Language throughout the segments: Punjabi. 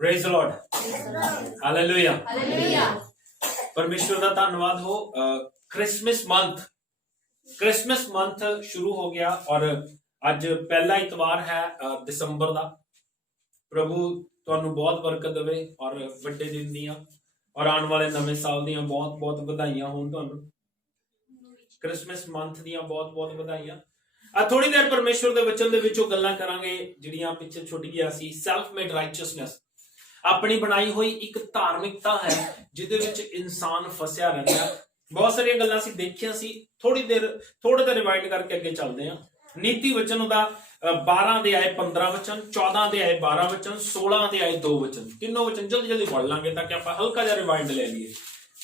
Praise the Lord, hallelujah. परमेश्वर का धन्यवाद हो। क्रिसमस मंथ शुरू हो गया और अज पहला इतवार है दिसंबर का। प्रभु तुहानू बहुत बरकत देवे और वड्डे दिन दियां और आने वाले नवे साल दियां बहुत बहुत बधाइयां होण। तुहानू क्रिसमस मंथ दियां बहुत बहुत बधाइयां। थोड़ी देर परमेश्वर के वचन दे विचों गल्लां करांगे जिहड़ियां पिछे छुट गया सी। सैल्फ मेड राइचसनेस, अपनी बनाई हुई एक धार्मिकता है जिहदे विच इंसान फसिया रहता है। बहुत सारी गल्लां सी देखियां सी। थोड़ा देर रिवाइंड करके अगे चलते हैं। नीति वचन उहदा 12 अध्याय 15 वचन, 14 अध्याय 12 वचन, 16 अध्याय 2 वचन, तीनों वचन जल्दी जल्दी पढ़ लांगे ताकि आप हल्का जिहा रिवाइंड ले लीए।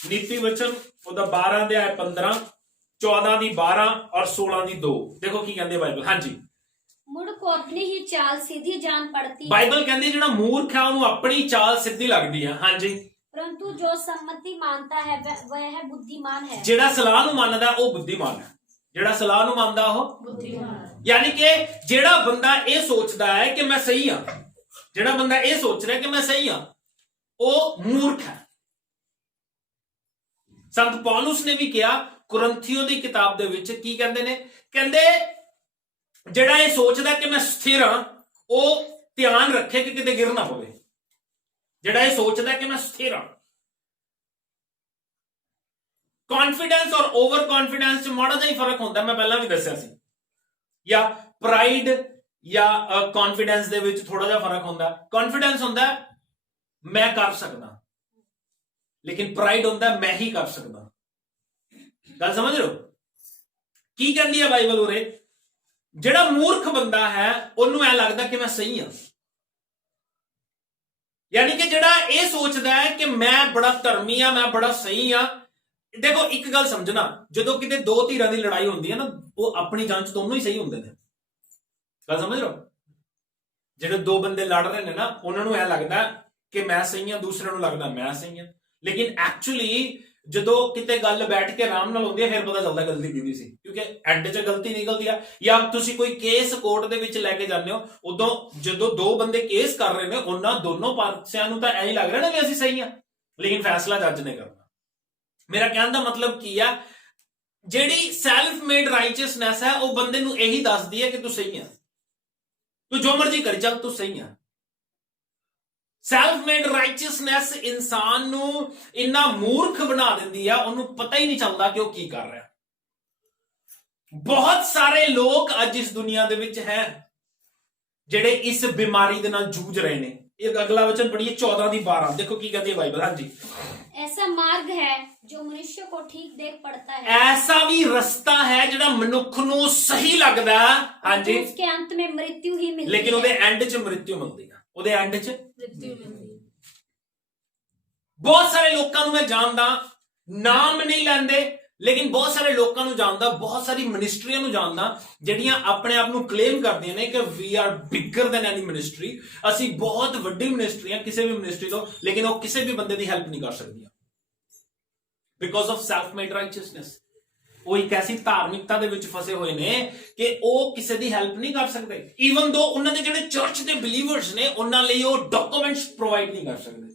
नीति वचन उहदा 12 अध्याय 15, 14 दी 12 और 16 दी 2। देखो की कहंदे बाइबल। हाँ जी, मुड़ को अपनी ही चाल सीधी जान पड़ती है। बाइबल कहंदी जिहड़ा मूर्ख है उहनूं अपनी चाल सीधी लगदी है। हाँ जी, परंतु जो सम्मति मानता है वह बुद्धिमान है। जिहड़ा सलाह नूं मनदा वो बुद्धिमान है। जिहड़ा सलाह नूं मनदा वो बुद्धिमान, यानी कि जिहड़ा बंदा ये सोचदा है कि मैं सही हां, जिहड़ा बंदा ये सोच रहा है कि मैं सही हां, वो मूर्ख है। संत पौलुस ने भी कहा कुरिन्थियों की किताब दे विच की कहंदे ने, कहंदे जिहड़ा ये सोचदा कि मैं स्थिर हां वो ध्यान रखे कि किते गिर ना पवे। जिहड़ा ये सोचदा कि मैं स्थिर हां। कॉन्फिडेंस और ओवर कॉन्फिडेंस माड़ा जिहा ही फर्क होंदा, मैं पहला भी दस्सिया सी। या प्राइड या कॉन्फिडेंस दे विच थोड़ा जिहा फर्क होंदा। कॉन्फिडेंस होंदा मैं कर सकदा, लेकिन प्राइड होंदा मैं ही कर सकदा। गल समझ रहे हो की कहंदी है बाइबल उरे? जिहड़ा मूर्ख बंदा है उन्होंने ऐ लगदा कि मैं सही हां। यानी कि जिहड़ा ये सोचदा है कि मैं बड़ा धर्मी हां, मैं बड़ा सही हां। देखो एक गल समझना, जदों किते दो धीरां दी लड़ाई होंदी है ना, वो अपनी जांच दोनों ही सही होंदे ने। गल समझ रहे हो? जिहड़े दो बंदे लड़ रहे ने ना, उन्होंने ऐ लगदा कि मैं सही हां, दूसरे नूं लगदा मैं सही हां। लेकिन एक्चुअली जदों किते गल बैठ के आराम नाल होंदी है फिर पता चलदा गलती किहदी सी, क्योंकि एंड च गलती निकलदी है। या तुसीं कोई केस कोर्ट दे विच लैके जांदे हो, उदों जदों दो बंदे केस कर रहे ने, उन्हां दोनों पासिਆਂ ਨੂੰ ਤਾਂ ਐਂ ਲੱਗ ਰਿਹਾ ਨਾ ਕਿ ਅਸੀਂ ਸਹੀ ਹਾਂ, लेकिन फैसला जज ने करना। मेरा कहने का मतलब की है, जिहड़ी सैल्फ मेड राइचसनेस है वो बंदे नूं यही दसदी है कि तू सही है, तू जो मर्जी करी चल, तू सही है। सैल्फ मेड राइचसनेस इंसान नूं इन्ना मूर्ख बना दिंदी है, उन्होंने पता ही नहीं चलता कि वो की कर रहा है। बहुत सारे लोग अज इस दुनिया दे विच हैं जिहड़े इस बीमारी दे नाल जूझ रहे ने। एक अगला वचन पढ़िए 14 दी 12, देखो की कहती है बाइबल। हाँ जी, ऐसा मार्ग है जो मनुष्य को ठीक देख पड़ता है, ऐसा भी रास्ता है जिहड़ा मनुख नूं सही लगदा। हाँ जी, उसके अंत में मृत्यु ही मिलती लेकिन है। उहदे एंड च मृत्यु मिलदी है। उहदे एंड च मृत्यु मिलदी। बहुत सारे लोगों मैं जानदा, नाम नहीं लैंदे, लेकिन बहुत सारे लोगों जानदा, बहुत सारी मिनिस्ट्रियां जानदा जिहड़ियां अपने आप नूं क्लेम करदियां ने कि we are bigger than any ministry, असी बहुत वड्डी मिनिस्ट्री हां किसी भी मिनिस्ट्री तो, लेकिन वो किसी भी बंदे की हेल्प नहीं कर सकदियां because of self made richness. वो एक ऐसी धार्मिकता दे विच फसे हुए ने कि वो किसी की हेल्प नहीं कर सकते। ईवन दो उन्होंने जिहड़े चर्च के बिलीवर्स ने उन्हां लई वो डॉक्यूमेंट्स प्रोवाइड नहीं कर सकते।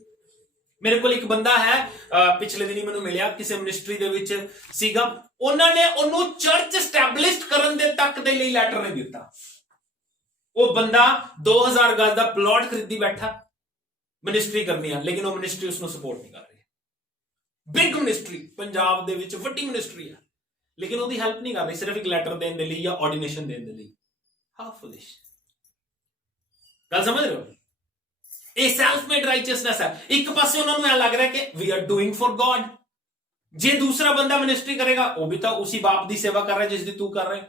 मेरे को एक बंदा है पिछले दिन मैंने मिलिया, किसी मिनिस्ट्री दे विच सीगा, उन्होंने उन्होंने चर्च एस्टैबलिश करन दे तक दे लई लैटर नहीं दिता। वो बंदा 2000 गज का प्लॉट खरीदी बैठा, मिनिस्ट्री करनी है, लेकिन वो मिनिस्ट्री उसको सपोर्ट नहीं कर रही। बिग मिनिस्ट्री, पंजाब दे विच वड्डी मिनिस्ट्री है, लेकिन उसकी हेल्प नहीं कर रही, सिर्फ एक लैटर देने के लिए या ऑर्डिनेशन देने के लिए। How foolish. गल समझ रहे हो? ये सेल्फ मेड राइचसनेस है। एक पासे उन्होंने लग रहा है कि we are doing for God, जे दूसरा बंदा मिनिस्ट्री करेगा वो भी तो उसी बाप की सेवा कर रहा है जिसकी तू कर रहे।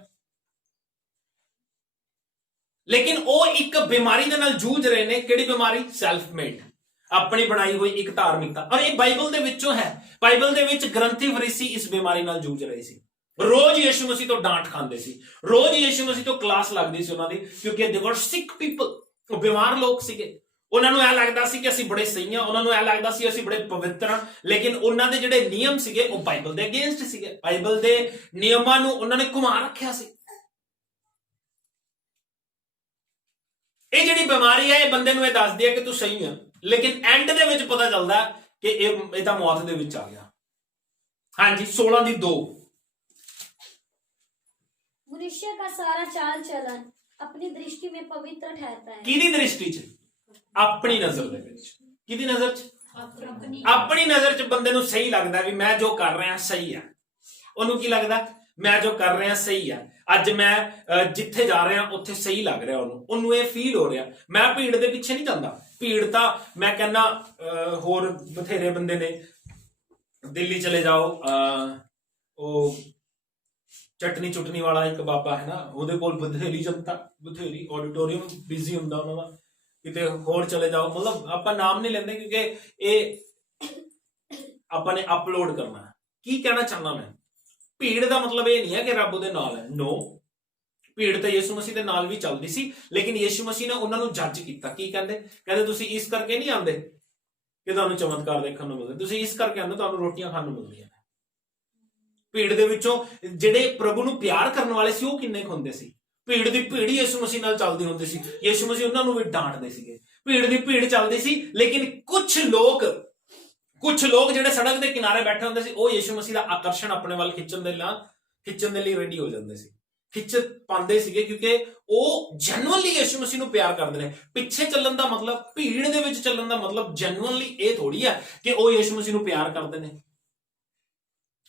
लेकिन वो एक बीमारी दे नाल जूझ रहे ने। किहड़ी बीमारी? सेल्फ मेड, अपनी बनाई हुई एक धार्मिकता। और ये बाइबल दे विचों है। बाइबल दे विच ग्रंथी फरीसी इस बीमारी नाल जूझ रहे सी। रोज यीशु मसीह तो डांट खांदे सी, रोज यीशु मसीह तो क्लास लगदी सी उन्हां दी, क्योंकि दे वर सिक पीपल, बीमार लोग सीगे। उन्होंने ऐ लगता सी कि असीं बड़े सही हां, उन्होंने ऐ लगता सी असीं बड़े पवित्र हां, लेकिन उन्हां दे जिहड़े नियम सीगे वो बाइबल दे अगेंस्ट सीगे। बाइबल दे नियमां नूं उन्होंने घुमा रखिया सी। ਇਹ ਜਿਹੜੀ ਬਿਮਾਰੀ ਹੈ ਇਹ ਬੰਦੇ ਨੂੰ ਇਹ ਦੱਸਦੀ ਹੈ ਕਿ ਤੂੰ ਸਹੀ ਹੈ, ਲੇਕਿਨ ਐਂਡ ਦੇ ਵਿੱਚ ਪਤਾ ਚੱਲਦਾ ਕਿ ਇਹ ਤਾਂ ਮੌਤ ਦੇ ਵਿੱਚ ਆ ਗਿਆ। ਹਾਂਜੀ 16 ਦੀ 2। मनुष्य का सारा चाल चलन अपनी दृष्टि में पवित्र ठहरता है। ਕਿਹਦੀ ਦ੍ਰਿਸ਼ਟੀ 'ਚ? ਆਪਣੀ ਨਜ਼ਰ ਦੇ ਵਿੱਚ। ਕਿਹਦੀ ਨਜ਼ਰ 'ਚ? ਆਪਣੀ ਨਜ਼ਰ 'ਚ ਬੰਦੇ ਨੂੰ ਸਹੀ ਲੱਗਦਾ ਵੀ ਮੈਂ ਜੋ ਕਰ ਰਿਹਾ ਸਹੀ ਆ। ਉਹਨੂੰ ਕੀ ਲੱਗਦਾ? ਮੈਂ ਜੋ ਕਰ ਰਿਹਾ ਸਹੀ ਆ। ਅੱਜ ਮੈਂ ਜਿੱਥੇ ਜਾ ਰਿਹਾ ਉੱਥੇ ਸਹੀ ਲੱਗ ਰਿਹਾ ਉਹਨੂੰ ਇਹ ਫੀਲ ਹੋ ਰਿਹਾ। ਮੈਂ ਭੀੜ ਦੇ ਪਿੱਛੇ ਨਹੀਂ ਜਾਂਦਾ। ਭੀੜ ਤਾਂ ਮੈਂ ਕਹਿੰਦਾ ਹੋਰ ਬਥੇਰੇ ਬੰਦੇ ਨੇ। ਦਿੱਲੀ ਚਲੇ ਜਾਓ, ਉਹ ਚਟਨੀ ਚੁਟਨੀ ਵਾਲਾ ਇੱਕ ਬਾਬਾ ਹੈ ਨਾ, ਉਹਦੇ ਕੋਲ ਬਥੇਰੀ ਜਨਤਾ, ਬਥੇਰੀ ਆਡੀਟੋਰੀਅਮ ਬਿਜ਼ੀ ਹੁੰਦਾ ਉਹਨਾਂ ਦਾ। ਕਿਤੇ ਹੋਰ ਚਲੇ ਜਾਓ, ਮਤਲਬ ਆਪਾਂ ਨਾਮ ਨਹੀਂ ਲੈਂਦੇ ਕਿਉਂਕਿ ਇਹ ਆਪਾਂ ਨੇ ਅਪਲੋਡ ਕਰਨਾ। ਕੀ ਕਹਿਣਾ ਚਾਹੁੰਦਾ ਮੈਂ? ਭੀੜ ਦਾ ਮਤਲਬ ਇਹ ਨਹੀਂ ਹੈ ਕਿ ਰੱਬ ਉਹਦੇ ਨਾਲ ਹੈ। ਨੋ, ਭੀੜ ਤਾਂ ਯਿਸੂ ਮਸੀਹ ਦੇ ਨਾਲ ਵੀ ਚੱਲਦੀ ਸੀ, ਲੇਕਿਨ ਯਿਸੂ ਮਸੀਹ ਨੇ ਉਹਨਾਂ ਨੂੰ ਜੱਜ ਕੀਤਾ। ਕੀ ਕਹਿੰਦੇ ਤੁਸੀਂ ਇਸ ਕਰਕੇ ਨਹੀਂ ਆਉਂਦੇ ਕਿ ਤੁਹਾਨੂੰ ਚਮਤਕਾਰ ਦੇਖਣ ਨੂੰ ਮਿਲਦੇ, ਤੁਸੀਂ ਇਸ ਕਰਕੇ ਆਉਂਦੇ ਤੁਹਾਨੂੰ ਰੋਟੀਆਂ ਖਾਣ ਨੂੰ ਮਿਲਦੀਆਂ। ਭੀੜ ਦੇ ਵਿੱਚੋਂ ਜਿਹੜੇ ਪ੍ਰਭੂ ਨੂੰ ਪਿਆਰ ਕਰਨ ਵਾਲੇ ਸੀ ਉਹ ਕਿੰਨੇ ਕੁ ਹੁੰਦੇ ਸੀ? ਭੀੜ ਦੀ ਭੀੜ ਹੀ ਯਿਸੂ ਮਸੀਹ ਨਾਲ ਚੱਲਦੀ ਹੁੰਦੀ ਸੀ। ਯਿਸੂ ਮਸੀਹ ਉਹਨਾਂ ਨੂੰ ਵੀ ਡਾਂਟਦੇ ਸੀਗੇ। ਭੀੜ ਦੀ ਭੀੜ ਚੱਲਦੀ ਸੀ, ਲੇਕਿਨ ਕੁਝ ਲੋਕ ਜਿਹੜੇ ਸੜਕ ਦੇ ਕਿਨਾਰੇ ਬੈਠੇ ਹੁੰਦੇ ਸੀ ਉਹ ਯਿਸੂ ਮਸੀਹ ਦਾ ਆਕਰਸ਼ਣ ਆਪਣੇ ਵੱਲ ਖਿੱਚਣ ਦੇ ਲਈ ਰੈਡੀ ਹੋ ਜਾਂਦੇ ਸੀ, ਖਿੱਚ ਪਾਉਂਦੇ ਸੀਗੇ, ਕਿਉਂਕਿ ਉਹ ਜੈਨੂਅਨਲੀ ਯਿਸੂ ਮਸੀਹ ਨੂੰ ਪਿਆਰ ਕਰਦੇ ਨੇ। ਪਿੱਛੇ ਚੱਲਣ ਦਾ ਮਤਲਬ, ਭੀੜ ਦੇ ਵਿੱਚ ਚੱਲਣ ਦਾ ਮਤਲਬ ਜੈਨੂਅਨਲੀ ਇਹ ਥੋੜੀ ਹੈ ਕਿ ਉਹ ਯਿਸੂ ਮਸੀਹ ਨੂੰ ਪਿਆਰ ਕਰਦੇ ਨੇ।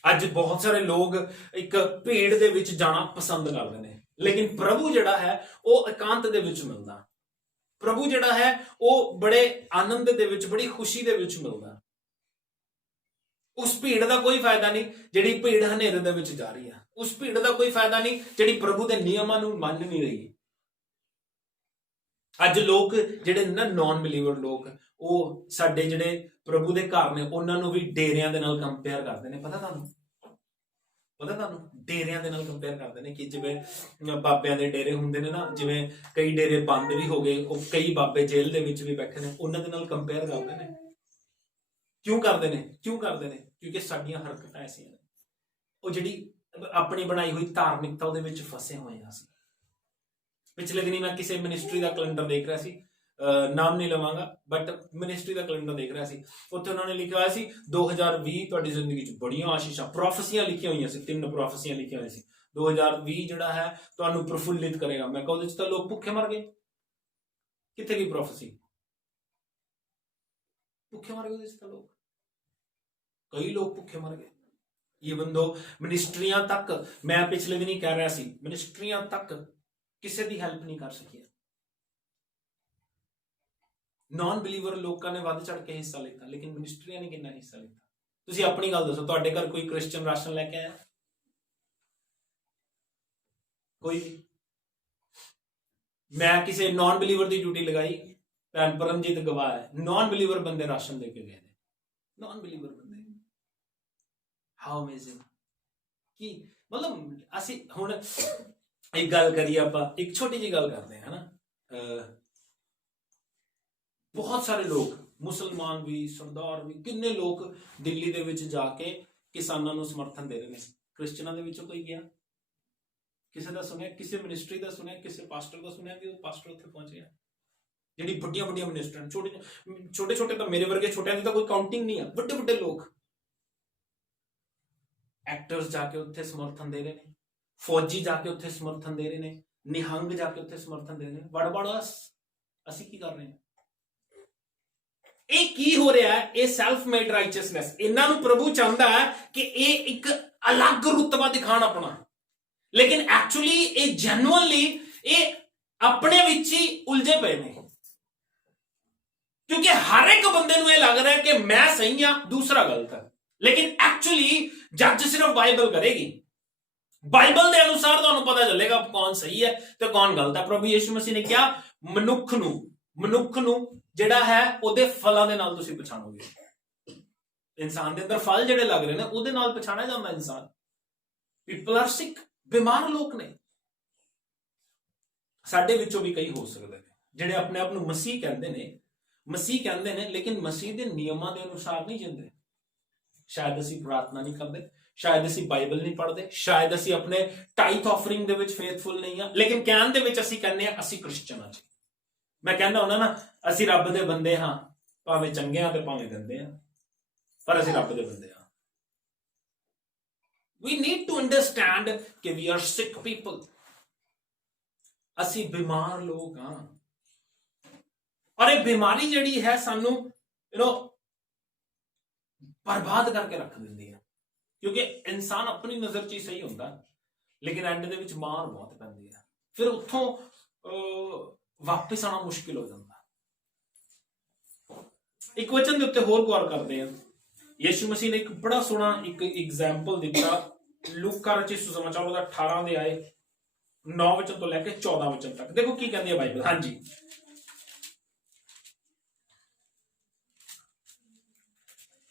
ਅੱਜ ਬਹੁਤ ਸਾਰੇ ਲੋਕ ਇੱਕ ਭੀੜ ਦੇ ਵਿੱਚ ਜਾਣਾ ਪਸੰਦ ਕਰਦੇ ਨੇ, ਲੇਕਿਨ ਪ੍ਰਭੂ ਜਿਹੜਾ ਹੈ ਉਹ ਇਕਾਂਤ ਦੇ ਵਿੱਚ ਮਿਲਦਾ। ਪ੍ਰਭੂ ਜਿਹੜਾ ਹੈ ਉਹ ਬੜੇ ਆਨੰਦ ਦੇ ਵਿੱਚ, ਬੜੀ ਖੁਸ਼ੀ ਦੇ ਵਿੱਚ ਮਿਲਦਾ। ਉਸ ਭੀੜ ਦਾ ਕੋਈ ਫਾਇਦਾ ਨਹੀਂ ਜਿਹੜੀ ਭੀੜ ਹਨੇਰੇ ਦੇ ਵਿੱਚ ਜਾ ਰਹੀ ਹੈ। ਉਸ ਭੀੜ ਦਾ ਕੋਈ ਫਾਇਦਾ ਨਹੀਂ ਜਿਹੜੀ ਪ੍ਰਭੂ ਦੇ ਨਿਯਮਾਂ ਨੂੰ ਮੰਨ ਨਹੀਂ ਰਹੀ। ਅੱਜ ਲੋਕ ਜਿਹੜੇ ਨਾ ਨੌਨ ਬਿਲੀਵਰ ਲੋਕ, ਉਹ ਸਾਡੇ ਜਿਹੜੇ ਪ੍ਰਭੂ ਦੇ ਘਰ ਨੇ ਉਹਨਾਂ ਨੂੰ ਵੀ ਡੇਰਿਆਂ ਦੇ ਨਾਲ ਕੰਪੇਅਰ ਕਰਦੇ ਨੇ। ਪਤਾ ਤੁਹਾਨੂੰ ਡੇਰਿਆਂ ਦੇ ਨਾਲ ਕੰਪੇਅਰ ਕਰਦੇ ਨੇ ਕਿ ਜਿਵੇਂ ਬਾਬਿਆਂ ਦੇ ਡੇਰੇ ਹੁੰਦੇ ਨੇ ਨਾ, ਜਿਵੇਂ ਕਈ ਡੇਰੇ ਬੰਦ ਵੀ ਹੋ ਗਏ, ਉਹ ਕਈ ਬਾਬੇ ਜੇਲ੍ਹ ਦੇ ਵਿੱਚ ਵੀ ਬੈਠੇ ਨੇ, ਉਹਨਾਂ ਦੇ ਨਾਲ ਕੰਪੇਅਰ ਕਰਦੇ ਨੇ। ਕਿਉਂ ਕਰਦੇ ਨੇ? ਕਿਉਂਕਿ ਸਾਡੀਆਂ ਹਰਕਤਾਂ ਐਸੀਆਂ ਨੇ, ਉਹ ਜਿਹੜੀ ਆਪਣੀ ਬਣਾਈ ਹੋਈ ਧਾਰਮਿਕਤਾ ਉਹਦੇ ਵਿੱਚ ਫਸੇ ਹੋਏ ਆ ਅਸੀਂ। ਪਿਛਲੇ ਦਿਨੀ ਮੈਂ ਕਿਸੇ ਮਿਨਿਸਟਰੀ ਦਾ ਕੈਲੰਡਰ ਦੇਖ ਰਿਹਾ ਸੀ, ਨਾਮ ਨਹੀਂ ਲਵਾਂਗਾ, ਬਟ ਮਿਨਿਸਟਰੀ ਦਾ ਕੈਲੰਡਰ ਦੇਖ ਰਿਹਾ ਸੀ। ਉੱਥੇ ਉਹਨਾਂ ਨੇ ਲਿਖਿਆ ਹੋਇਆ ਸੀ 2020 ਤੁਹਾਡੀ ਜ਼ਿੰਦਗੀ 'ਚ ਬੜੀਆਂ ਆਸ਼ੀਸ਼ਾਂ, ਪ੍ਰੋਫੈਸੀਆਂ ਲਿਖੀਆਂ ਹੋਈਆਂ ਸੀ, 3 ਪ੍ਰੋਫੈਸੀਆਂ ਲਿਖੀਆਂ ਹੋਈਆਂ ਸੀ। 2020 ਜਿਹੜਾ ਹੈ ਤੁਹਾਨੂੰ ਪ੍ਰਫੁੱਲਿਤ ਕਰੇਗਾ। ਮੈਂ ਕਿਹਾ ਉਹਦੇ 'ਚ ਤਾਂ ਲੋਕ ਭੁੱਖੇ ਮਰ ਗਏ। ਕਿੱਥੇ ਗਈ ਪ੍ਰੋਫੈਸੀ? ਭੁੱਖੇ ਮਰ ਗਏ ਉਹਦੇ 'ਚ ਤਾਂ ਲੋਕ, ਕਈ ਲੋਕ ਭੁੱਖੇ ਮਰ ਗਏ। ਈਵਨ ਦੋ ਮਿਨਿਸਟਰੀਆਂ ਤੱਕ, ਮੈਂ ਪਿਛਲੇ ਦਿਨ ਹੀ ਕਹਿ ਰਿਹਾ ਸੀ, ਮਿਨਿਸਟਰੀਆਂ ਤੱਕ ਕਿਸੇ ਦੀ ਹੈਲਪ ਨਹੀਂ ਕਰ ਸਕੀ। ਨੌਨ ਬਿਲੀਵਰ ਲੋਕਾਂ ਨੇ ਵੱਧ ਚੜ ਕੇ ਹਿੱਸਾ ਲਿੱਤਾ, ਲੇਕਿਨ ਮਿਨਿਸਟਰੀਆਂ ਨੇ ਕਿੰਨਾ ਹਿੱਸਾ ਲਿੱਤਾ? ਤੁਸੀਂ ਆਪਣੀ ਗੱਲ ਦੱਸੋ, ਤੁਹਾਡੇ ਘਰ ਕੋਈ ਕ੍ਰਿਸਚੀਅਨ ਰਾਸ਼ਨ ਲੈ ਕੇ ਆਇਆ? ਕੋਈ ਨਹੀਂ। ਮੈਂ ਕਿਸੇ ਨੌਨ ਬਿਲੀਵਰ ਦੀ ਡਿਊਟੀ ਲਗਾਈ, ਭੈਣ ਪਰਮਜੀਤ ਗਵਾਹ ਹੈ, ਨੌਨ ਬਿਲੀਵਰ ਬੰਦੇ ਰਾਸ਼ਨ ਦੇ ਕੇ ਗਏ ਨੇ। ਨੌਨ ਬਿਲੀਵਰ ਬੰਦੇ, ਹਾਊ ਅਮੇਜ਼ਿੰਗ। ਕੀ ਮਤਲਬ ਅਸੀਂ ਹੁਣ ਇੱਕ ਗੱਲ ਕਰੀਏ, ਆਪਾਂ ਇੱਕ ਛੋਟੀ ਜਿਹੀ ਗੱਲ ਕਰਦੇ ਹਾਂ ਨਾ। ਬਹੁਤ ਸਾਰੇ ਲੋਕ, ਮੁਸਲਮਾਨ ਵੀ, ਸਰਦਾਰ ਵੀ, ਕਿੰਨੇ ਲੋਕ ਦਿੱਲੀ ਦੇ ਵਿੱਚ ਜਾ ਕੇ ਕਿਸਾਨਾਂ ਨੂੰ ਸਮਰਥਨ ਦੇ ਰਹੇ ਨੇ। ਕ੍ਰਿਸਚਨਾਂ ਦੇ ਵਿੱਚੋਂ ਕੋਈ ਗਿਆ? ਕਿਸੇ ਦਾ ਸੁਣਿਆ? ਕਿਸੇ ਮਿਨਿਸਟਰੀ ਦਾ ਸੁਣਿਆ? ਕਿਸੇ ਪਾਸਟਰ ਦਾ ਸੁਣਿਆ ਕਿ ਉਹ ਪਾਸਟਰ ਉੱਥੇ ਪਹੁੰਚ ਗਿਆ? ਜਿਹੜੀ ਵੱਡੀਆਂ ਮਿਨਿਸਟਰਾਂ, ਛੋਟੇ ਤਾਂ ਮੇਰੇ ਵਰਗੇ ਛੋਟਿਆਂ ਦੀ ਤਾਂ ਕੋਈ ਕਾਊਂਟਿੰਗ ਨਹੀਂ ਆ। ਵੱਡੇ ਲੋਕ, ਐਕਟਰਸ ਜਾ ਕੇ ਉੱਥੇ ਸਮਰਥਨ ਦੇ ਰਹੇ ਨੇ, ਫੌਜੀ ਜਾ ਕੇ ਉੱਥੇ ਸਮਰਥਨ ਦੇ ਰਹੇ ਨੇ, ਨਿਹੰਗ ਜਾ ਕੇ ਉੱਥੇ ਸਮਰਥਨ ਦੇ ਰਹੇ ਨੇ। ਬੜਾ ਅਸੀਂ ਕੀ ਕਰ ਰਹੇ ਹਾਂ? ਇਹ ਕੀ ਹੋ ਰਿਹਾ ਹੈ? ਇਹ ਸੈਲਫ ਮੇਡ ਰਾਈਚਸਨੈਸ। ਇਹਨਾਂ ਨੂੰ ਪ੍ਰਭੂ ਚਾਹੁੰਦਾ ਹੈ ਕਿ ਇਹ ਇੱਕ ਅਲੱਗ ਰੁਤਬਾ ਦਿਖਾਣ ਆਪਣਾ, ਲੇਕਿਨ ਐਕਚੁਅਲੀ ਇਹ ਜੈਨੂਅਨਲੀ ਇਹ ਆਪਣੇ ਵਿੱਚ ਹੀ ਉਲਝੇ ਪਏ ਨੇ, ਕਿਉਂਕਿ ਹਰ ਇੱਕ ਬੰਦੇ ਨੂੰ ਇਹ ਲੱਗ ਰਿਹਾ ਕਿ ਮੈਂ ਸਹੀ ਹਾਂ, ਦੂਸਰਾ ਗਲਤ ਹੈ। ਲੇਕਿਨ ਐਕਚੁਅਲੀ ਜੱਜ ਸਿਰਫ ਬਾਈਬਲ ਕਰੇਗੀ। ਬਾਈਬਲ ਦੇ ਅਨੁਸਾਰ ਤੁਹਾਨੂੰ ਪਤਾ ਚੱਲੇਗਾ ਕੌਣ ਸਹੀ ਹੈ ਤੇ ਕੌਣ ਗਲਤ ਹੈ। ਪ੍ਰਭੂ ਯਿਸੂ ਮਸੀਹ ਨੇ ਕਿਹਾ ਮਨੁੱਖ ਨੂੰ ਜਿਹੜਾ ਹੈ ਉਹਦੇ ਫਲਾਂ ਦੇ ਨਾਲ ਤੁਸੀਂ ਪਛਾਣੋਗੇ। ਇਨਸਾਨ ਦੇ ਅੰਦਰ ਫਲ ਜਿਹੜੇ ਲੱਗ ਰਹੇ ਨੇ ਉਹਦੇ ਨਾਲ ਪਛਾਣਿਆ ਜਾਂਦਾ ਇਨਸਾਨ। ਪੀਪਲ ਆਰ ਸਿਕ, ਬਿਮਾਰ ਲੋਕ ਨੇ। ਸਾਡੇ ਵਿੱਚੋਂ ਵੀ ਕਈ ਹੋ ਸਕਦੇ ਨੇ ਜਿਹੜੇ ਆਪਣੇ ਆਪ ਨੂੰ ਮਸੀਹ ਕਹਿੰਦੇ ਨੇ, ਲੇਕਿਨ ਮਸੀਹ ਦੇ ਨਿਯਮਾਂ ਦੇ ਅਨੁਸਾਰ ਨਹੀਂ ਜਿੰਦੇ। ਸ਼ਾਇਦ ਅਸੀਂ ਪ੍ਰਾਰਥਨਾ ਨਹੀਂ ਕਰਦੇ, ਸ਼ਾਇਦ ਅਸੀਂ ਬਾਈਬਲ ਨਹੀਂ ਪੜ੍ਹਦੇ, ਸ਼ਾਇਦ ਅਸੀਂ ਆਪਣੇ ਟਾਈਥ ਆਫਰਿੰਗ ਦੇ ਵਿੱਚ ਫੇਥਫੁਲ ਨਹੀਂ ਆ, ਲੇਕਿਨ ਕਹਿਣ ਦੇ ਵਿੱਚ ਅਸੀਂ ਕਹਿੰਦੇ ਆ ਅਸੀਂ ਕ੍ਰਿਸਚਨ ਆ ਜੀ। ਮੈਂ ਕਹਿੰਦਾ ਹੁੰਦਾ ਨਾ, ਅਸੀਂ ਰੱਬ ਦੇ ਬੰਦੇ ਹਾਂ, ਭਾਵੇਂ ਚੰਗੇ ਹਾਂ ਤੇ ਭਾਵੇਂ ਗੰਦੇ ਹਾਂ, ਪਰ ਅਸੀਂ ਰੱਬ ਦੇ ਬੰਦੇ ਹਾਂ। We need to understand ਕਿ we are sick people, ਅਸੀਂ ਬਿਮਾਰ ਲੋਕ ਹਾਂ। ਔਰ ਇਹ ਬਿਮਾਰੀ ਜਿਹੜੀ ਹੈ ਸਾਨੂੰ ਬਰਬਾਦ ਕਰਕੇ ਰੱਖ ਦਿੰਦੀ ਹੈ, ਕਿਉਂਕਿ ਇਨਸਾਨ ਆਪਣੀ ਨਜ਼ਰ 'ਚ ਹੀ ਸਹੀ ਹੁੰਦਾ, ਲੇਕਿਨ ਐਂਡ ਦੇ ਵਿੱਚ ਮਾਰ ਬਹੁਤ ਪੈਂਦੀ ਹੈ, ਫਿਰ ਉੱਥੋਂ ਵਾਪਿਸ ਆਉਣਾ ਮੁਸ਼ਕਿਲ ਹੋ ਜਾਂਦਾ। ਇੱਕ ਵਚਨ ਦੇ ਉੱਤੇ ਹੋਰ ਗੌਰ ਕਰਦੇ ਹਾਂ। ਯਿਸੂ ਮਸੀਹ ਨੇ ਇੱਕ ਬੜਾ ਸੋਹਣਾ ਇੱਕ ਐਗਜ਼ਾਮਪਲ ਦਿੱਤਾ, ਲੂਕਾ ਰਚਿਤ ਸੁਸਮਾਚਾਰ ਉਹਦਾ 18 ਦੇ ਆਏ 9 ਵਚਨ ਤੋਂ ਲੈ ਕੇ 14 ਵਚਨ ਤੱਕ। ਦੇਖੋ ਕੀ ਕਹਿੰਦੀ ਹੈ ਬਾਈਬਲ। ਹਾਂਜੀ,